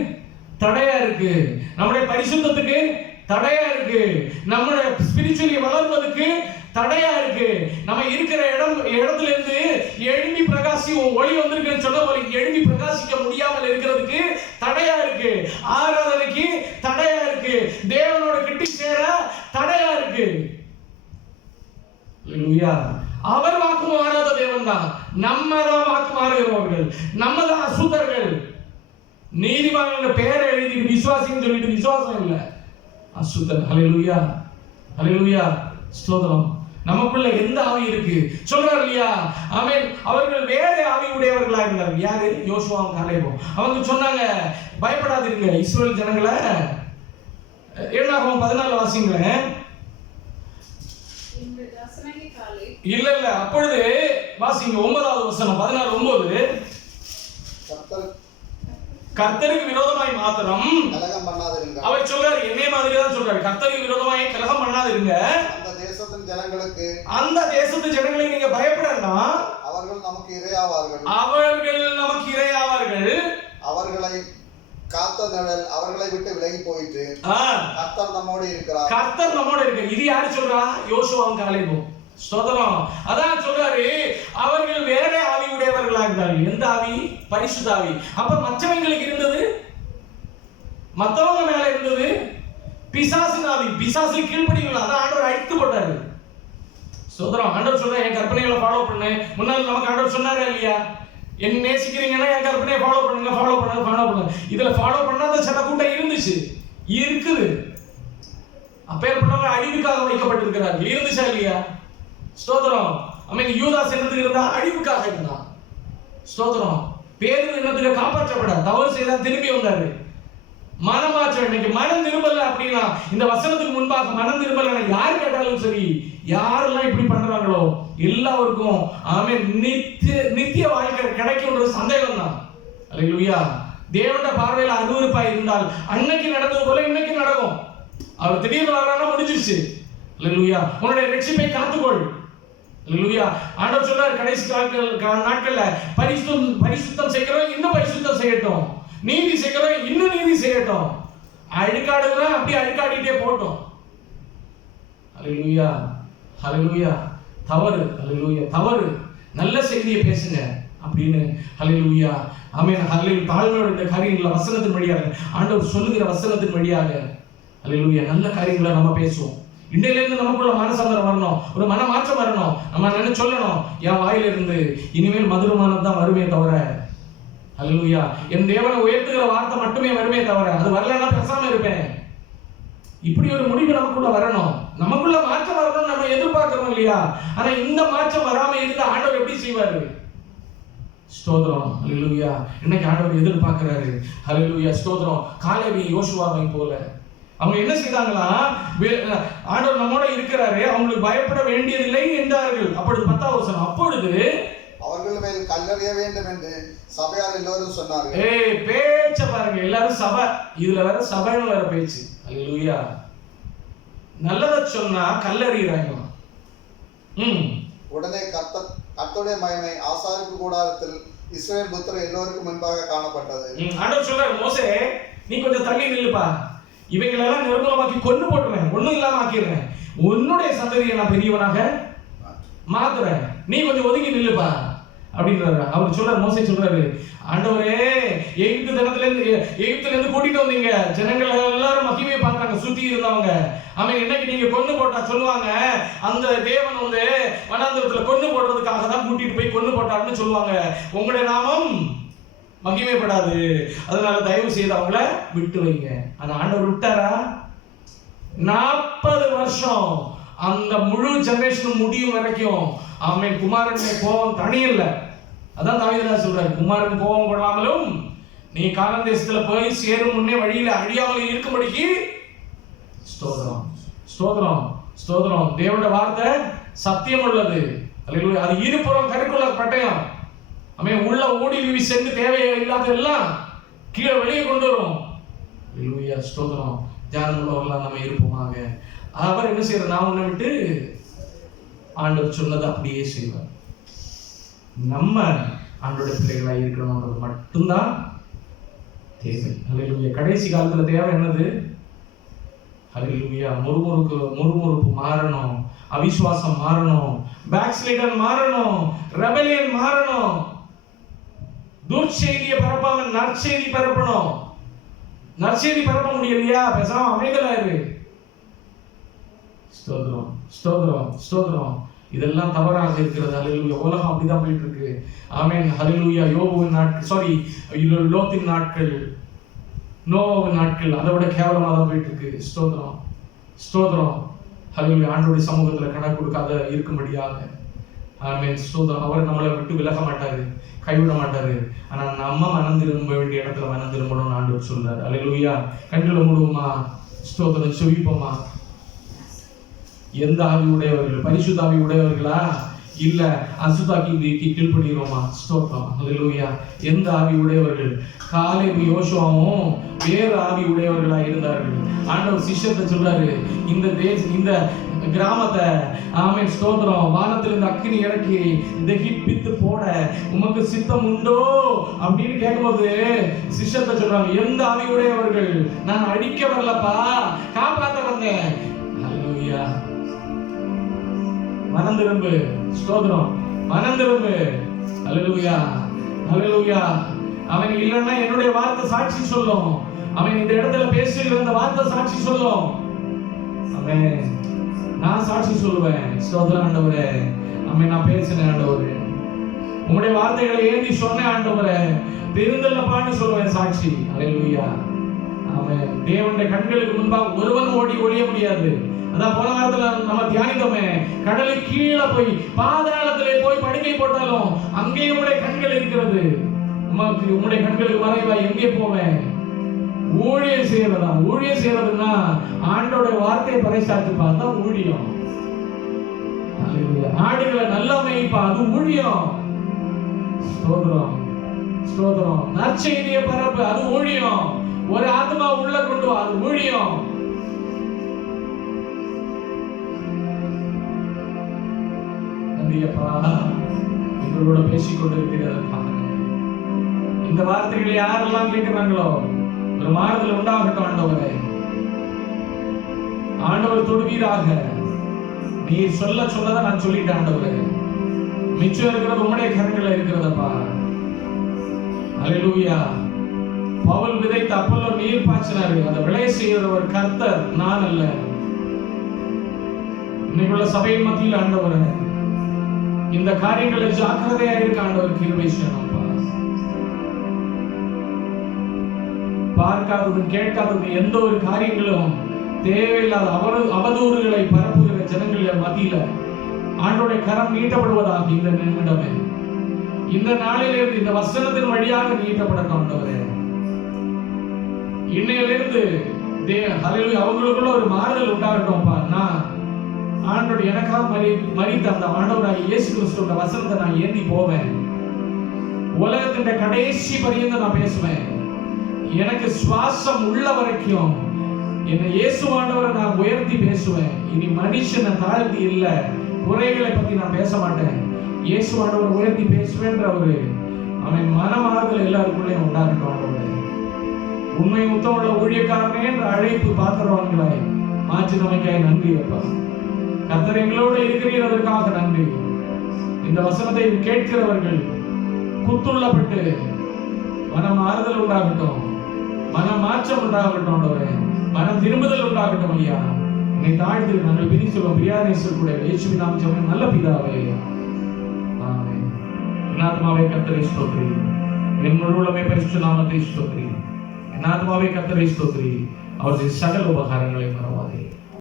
தடையா இருக்கு, நம்முடைய பரிசுத்தத்துக்கு தடையா இருக்கு, நம்முடைய ஸ்பிரிச்சுவலி வளர்வதற்கு தடையா இருக்கு. நம்ம இருக்கிற இடத்துல இருந்து எழும்பி பிரகாசி ஒளி வந்திருக்குன்னு சொன்ன போல எழும்பி பிரகாசிக்க முடியாமல் இருக்கிறதுக்கு தடையா இருக்கு, ஆராதனைக்கு தடையா இருக்கு, தேவனோட கிட்டி சேர தடையா இருக்கு. ஹல்லேலூயா. அவர் வாக்கு மாறாத தேவன் தான், நம்ம தான் வாக்கு மாறுகிறவர்கள், நம்ம தான் அசுத்தர்கள், நீதிமான் பேரை எழுதி விசுவாசின்னு சொல்லிட்டு விசுவாசம் இல்லை, அசுத்தம். ஹல்லேலூயா, ஹல்லேலூயா, ஸ்தோத்திரம். நமக்குள்ள எந்த ஆவி இருக்கு சொல்றாரு இல்லையா? ஆமென். அவர்கள் வேற ஆவி உடையவர்களா இருந்தார்கள். யாரு? யோசுவாவும் காலேபும். அவங்க சொன்னாங்க, பயப்படாதீங்க இஸ்ரவேல் ஜனங்களே. 7 வாசிங்களேன். இல்ல அப்பொழுது வாசிங்க 9வது வசனம் 16:9. கர்த்தருக்கு விரோதமாய் மாத்திரம் கலகம் பண்ணாதிருங்க. அவர் சொல்றாரு, என்னைய மாதிரி தான் சொல்றாரு, கர்த்தருக்கு விரோதமாய் கலகம் பண்ணாதிருங்க. அந்த தேசத்து ஜனங்களை நீங்க பயப்படனா, அவர்கள் நமக்கு இரையாவார்கள். அவர்களை காத்த நிழல் அவர்களை விட்டு விலகி போயிட்டு கர்த்தர் நம்மோடு இருக்கிறார். இது யாரு சொல்றா? யோசுவாவும் காலேபும். ஸ்தோத்திரம். அதான் சொல்றாரு, அவர்கள் வேற ஆவி உடையவர்களா இருந்தார்கள். எந்த ஆவி? பரிசுத்த ஆவி. அப்ப மற்றவங்களுக்கு இருந்தது, மத்தவங்க மேல இருந்தது பிசாசின் ஆவி. பிசாசு கீழ்ப்படிகள். அதான் ஆண்டவர் அழித்து போட்டாரு. ஸ்தோத்திரம். ஆண்டவர் சொல்ற, என் கற்பனைகளை ஃபாலோ பண்ணு. முன்னாடி நமக்கு ஆண்டவர் சொன்னாரா இல்லையா? என்ன நேசிக்கிறீங்கன்னா என் கற்பனையை ஃபாலோ பண்ணுங்க. இதுல ஃபாலோ பண்ணாத சில கூட்டம் இருந்துச்சு, இருக்குது. அப்பேற்பட்டவங்க அழிவுக்காக வைக்கப்பட்டிருக்கிறார்கள். இருந்துச்சா இல்லையா? ஸ்தோத்திரம். யூதாஸ் என்னத்துக்கு இருந்தா? அழிவுக்காக இருந்தான். ஸ்தோத்திரம். பேதுரு என்னத்துக்கு? காப்பாற்றப்பட. தவறு செய்தா திரும்பி வந்தாரு. மனமாற்றம். இன்னைக்கு மனம் திரும்பல அப்படின்னா, இந்த வசனத்துக்கு முன்பாக மனம் திரும்பல யார் கேட்டாலும் சரி, யாரெல்லாம் இப்படி பண்றாங்களோ எல்லாருக்கும் ஆமென் நித்திய வாழ்க்கை கிடைக்கும்ன்ற சந்தேகம் தான். அல்லேலூயா. தேவனுடைய பார்வையில அருவருப்பாய் இருந்தால் அன்னைக்கு நடந்தது போல இன்னைக்கு நடக்கும். அவர் திடீர்னு வர்றானா முடிஞ்சிருச்சு. அல்லேலூயா. உன்னுடைய ரட்சிப்பை காத்துக்கொள். அல்லேலூயா. ஆண்டவர் சொல்றார், கடைசி நாட்கள்ல பரிசுத்தம் செய்கிறோம், இன்னும் பரிசுத்தம் செய்யட்டும். நீதி செய்கிறோம், இன்னும் நீதி செய்யட்டும். அழுக்காடுறா அப்படியே அழுக்காடிட்டே போட்டோம். அல்லேலூயா, ஹல்லேலூயா. தவறு. அல்லேலூயா, தவறு. நல்ல செய்தியை பேசுங்க அப்படின்னு. ஹல்லேலூயா, ஆமென். ஹல்லேலூயா. தாழ்மையோட காரியங்களை வசனத்தின் வழியாக, ஆண்டவர் சொல்லுகிற வசனத்தின் வழியாக, ஹல்லேலூயா, நல்ல காரியங்களை நம்ம பேசுவோம். இன்றையிலிருந்து நமக்குள்ள மனசந்தரம் வரணும், ஒரு மன மாற்றம் வரணும். நம்ம என்ன சொல்லணும்? என் வாயிலிருந்து இனிமேல் மதுரமானது தான் வருமே தவிர, அல்லேலூயா, என் தேவனை உயர்த்துகிற வார்த்தை மட்டுமே வருமே தவிர, அது வரலன்னா பேசாம இருப்பேன். இப்படி ஒரு முடிவு நமக்குள்ள வரணும். நமக்குள்ள மாற்றம் வரணும் நம்ம எதிர்பார்க்கிறோம் இல்லையா? ஆனா இந்த மாற்றம் வராம இருந்தா ஆண்டவர் எப்படி செய்வாரு? ஸ்தோத்திரம். அல்லேலூயா. இன்னைக்கு ஆண்டவர் எதிர்பார்க்கிறாரு. அல்லேலூயா, ஸ்தோத்திரம். காலேபு யோசுவாவை போல அவங்க என்ன செய்தாங்களா? ஆண்டவர் நம்மோட இருக்கிறாரு, அவங்களுக்கு பயப்பட வேண்டியதில்லை என்றார்கள். அப்பொழுது 10வது வசனம், அப்பொழுது அவர்கள் மேல் கல்லெறிய வேண்டும் என்று சபையார் எல்லோரும் சொன்னார்கள். பேச்ச பாருங்க, எல்லாரும் சபை. இதுல வேற சபைன்னு வேற பேச்சு. அல்லேலூயா. நல்லத சொன்னா கல்லெறியறாங்க. உடனே கர்த்தருடைய மகிமை ஆசாரிப்பு கூடாரத்தில் இஸ்ரவேல் புத்திரர் எல்லோருக்கும் முன்பாக காணப்பட்டது. ஆண்டவர் சொல்றார், மோசே நீ கொஞ்சம் தள்ளி நில்லுப்பா, இவைகளெல்லாம் நிர்மூலமாக்கி கொண்டு போட்டுறேன், ஒண்ணும் இல்லாம ஆக்கிடுறேன். உன்னுடைய சந்ததியை நான் பெரியவனாக மாத்துறேன், நீ கொஞ்சம் ஒதுங்கி நில்லுப்பா அப்படின்றாரு. அவர் சொல்றாரு, மோசே சொல்றாரு, ஆண்டவரே எகிப்துல இருந்து கூட்டிட்டு வந்தீங்க, ஜனங்கள் எல்லாரும் மகிமையை பார்த்தாங்க சுத்தி இருந்தவங்க. அவன் என்னைக்கு நீங்க கொண்டு போட்டா சொல்லுவாங்க, அந்த தேவன் வனாந்திரத்துல கொண்டு போடுறதுக்காக தான் கூட்டிட்டு போய் கொண்டு போட்டாருன்னு சொல்லுவாங்க. உங்களுடைய நாமம் மகிமைப்படாது, அதனால தயவு செய்து அவங்கள விட்டு வைங்க. ஆனா ஆண்டவர் விட்டாரா? 40 வருஷம் அந்த முழு ஜெனரேஷன் முடியும் வரைக்கும் ஆமென் குமாரனுடைய கோபம் தனியல்ல. அதான் தாவீது சொல்றாரு, குமாரன் கோபம் கொள்ளாமலும் நீ கானான் தேசத்துல போய் சேரும் முன்னே வழியில அழியாமல் இருக்கும்படிக்கு ஸ்தோத்திரம், ஸ்தோத்திரம், ஸ்தோத்திரம். தேவனுடைய வார்த்தை சத்தியம் உள்ளது. அல்லேலூயா. அது இருபுறம் கருக்குள்ள பட்டயம். அவன் உள்ள ஓடி சென்று தேவையில்லாத எல்லாம் கீழே வெளியே கொண்டு வரும். அல்லேலூயா, ஸ்தோத்திரம். ஜானமுள்ளவர்களாக நம்ம இருப்போமாக. அவர் என்ன செய்யற, நான் உன்னை விட்டு ஆண்டவர் சொன்னதை அப்படியே செய்வார். நம்ம ஆண்டோட பிள்ளைகளாக இருக்கணும்ன்றது மட்டும்தான் தேவை. அல்லேலூயா. கடைசி காலத்துல தேவை என்னது? அல்லேலூயா. முறுமுறுப்பு மாறணும், அவிசுவாசம் மாறணும், பேக்ஸ்லைடர் மாறணும், ரெபெலியன் மாறணும், துர்ச்செய்தியை பரப்பாம நற்செய்தி பரப்பணும். நற்செய்தி பரப்ப முடியலையா? பேசாம அமைதலா இரு. ஸ்தோத்திரம், ஸ்தோத்திரம், ஸ்தோத்திரம். இதெல்லாம் தவறாக இருக்கிறது. ஹல்லேலூயா. உலகம் அப்படிதான் போயிட்டு இருக்கு. ஆமென். ஹல்லேலூயா. யோபுவின் நாட்கள், லோத்தின் நாட்கள், நோவு நாட்கள் அதை விட கேவலமாக தான் போயிட்டு இருக்கு. ஸ்தோத்திரம் ஸ்தோத்திரம். ஹல்லேலூயா. ஆண்டவருடைய சமூகத்துல கணக்கு கொடுக்காத இருக்கும்படியாக ஆமென். ஸ்தோத்திரம். அவர் நம்மளை விட்டு விலக மாட்டாரு, கைவிட மாட்டாரு. ஆனா நம்ம மனம் திரும்ப வேண்டிய இடத்துல மனம் திரும்பணும்னு ஆண்டவர் சொல்றாரு. ஹல்லேலூயா. கண்களை மூடுவோமா? ஸ்தோத்திரம். செவிப்போமா? எந்த ஆவி உடையவர்கள்? பரிசுத்த ஆவி உடையவர்களா இல்ல அசுத்தாக்கி கீழ்படுகிறோமா? ஸ்தோத்திரம். ஹல்லேலூயா. எந்த ஆவி உடையவர்கள்? காலேபு யோசுவாவும் வேறு ஆவி உடையவர்களா இருந்தார்கள். ஆண்டவர் சிஷ்யத்தை சொல்றாரு, இந்த கிராமத்தை ஆமென் ஸ்தோத்திரம் வானத்திலிருந்து அக்கினி இறக்கி தகிப்பித்து போட உமக்கு சித்தம் உண்டோ அப்படின்னு கேட்கும்போது சிஷ்யத்தை சொல்றாங்க, எந்த ஆவி உடையவர்கள்? நான் அடிக்க வரலப்பா, காப்பாற்ற வந்தேன். ஹல்லேலூயா. மனம் திரும்பு. ஸ்தோத்திரம். மனம் திரும்பு. ஹல்லேலூயா. ஹல்லேலூயா. அவன் இல்லைன்னா என்னுடைய வார்த்தை சாட்சி சொல்லும். அவன் இந்த இடத்துல பேசுகிற இந்த வார்த்தை சாட்சி சொல்லும். அவன் நான் சாட்சி சொல்லுவேன். ஸ்தோத்திரம் ஆண்டவரே. அவன் நான் பேசினேன் ஆண்டவரே, உங்களுடைய வார்த்தைகளை ஏந்தி சொன்னேன் ஆண்டவரே, பெருந்தல்லப்பான்னு சொல்லுவேன் சாட்சி. ஹல்லேலூயா. அவன் தேவனுடைய கண்களுக்கு முன்பாக ஒருவன் ஓடி ஒழிய முடியாது. அதான் போன வாரத்துல நம்ம தியானித்தோமே, கடலுக்கு கீழே போய் பாதாளத்திலே போய் படுக்கை போட்டாலும் அங்கே உங்களுடைய கண்கள் இருக்கிறது. உங்களுடைய கண்களுக்கு மறைவா எங்கே போவேன்? ஊழியம் செய்யறதா? ஊழியம் செய்யறதுன்னா ஆண்டோட வார்த்தையை பறைசாற்றுப்பா, அதான் ஊழியம். ஆடுகளை நல்லா மேய்ப்பா, அது ஊழியம். ஸ்தோத்திரம் ஸ்தோத்திரம். நற்செய்தியை பரப்பு, அது ஊழியம். ஒரு ஆத்மா உள்ள கொண்டு வா, அது ஊழியம். நன்றியப்பா எங்களோட பேசிக் கொண்டிருக்கிறதற்காக. இந்த வார்த்தைகளை யாரெல்லாம் கேட்கிறாங்களோ ஒரு மாறுதல் உண்டாகட்டும் ஆண்டவரே. ஆண்டவர் தொடுவீராக. நீ சொல்ல சொல்லத நான் சொல்லிட்டேன் ஆண்டவரே. மிச்சம் இருக்கிறது உம்முடைய கரங்களில் இருக்கிறதப்பா. ஹல்லேலூயா. பவுல் விதைத்த அப்பல்லோ நீர் பாய்ச்சினாரு, அதை விளைய செய்கிறவர் கர்த்தர், நான் அல்ல. இன்னைக்குள்ள சபையின் மத்தியில் ஆண்டவரே இந்த காரியங்களை ஜாக்கிரதையா இருக்க ஆண்டவர் கிருபை செய்யணும்ப்பா. பார்க்காதது கேட்காதது எந்த ஒரு காரியங்களும் தேவையில்லாத அவதூறுகளை பரப்புகிற ஜனங்கள் மத்தியில ஆண்டோடைய கரம் நீட்டப்படுவதாக இந்த நிமிடமே, இந்த நாளிலிருந்து இந்த வசனத்தின் வழியாக நீட்டப்படட்டும் ஆண்டவரே. இன்னையிலிருந்து ஹல்லேலூயா அவங்களுக்குள்ள ஒரு மாறுதல் உண்டாகட்டும்ப்பா. நான் ஆண்டோட எனக்காக மரித்த அந்த ஆண்டவராகிய இயேசு கிறிஸ்துவோட வசனத்தை நான் ஏந்தி போவேன். உலகத்தின் கடைசி பரியந்த நான் பேசுவேன். எனக்கு சுவாசம் உள்ள வரைக்கும் என்னை இயேசு ஆண்டவரை நான் உயர்த்தி பேசுவேன். இனி மனுஷனை தாழ்த்தி இல்ல, குறைகளை பத்தி நான் பேச மாட்டேன். இயேசு ஆண்டவரை உயர்த்தி பேசுவேன்ற ஒரு அவன் மனமாறுதல் எல்லாருக்குள்ளே உண்டாகட்டும் ஆண்டவரே. உண்மை முத்தமுள்ள ஊழியக்காரனே என்ற அழைப்பு பாத்திரவான்களாய் மாற்றி நமக்காய் நன்றி அப்பா. கர்த்தர் எங்களோடு இருக்கிறதற்காக நன்றி. இந்த வசனத்தை கேட்கிறவர்கள் குத்துள்ளப்பட்டு மனம் ஆறுதல் உண்டாகட்டும், மன மாற்றம் உண்டாகட்டும் ஆண்டவரே, மனம் திரும்புதல் உண்டாகட்டும் ஐயா. என்னை தாழ்த்து நாங்கள் பிரி சொல்வோம். பிரியாணேஸ்வர் கூட இயேசுவின் நாமம் ஜெபம் நல்ல பிதாவே. ஆமென். என் ஆத்மாவே கர்த்தரை ஸ்தோத்திரி, என் முழு உள்ளமே பரிசுத்த நாமத்தை ஸ்தோத்திரி. என் ஆத்மாவே கர்த்தரை ஸ்தோத்திரி, அவருடைய சகல உபகாரங்களை மறவாதே.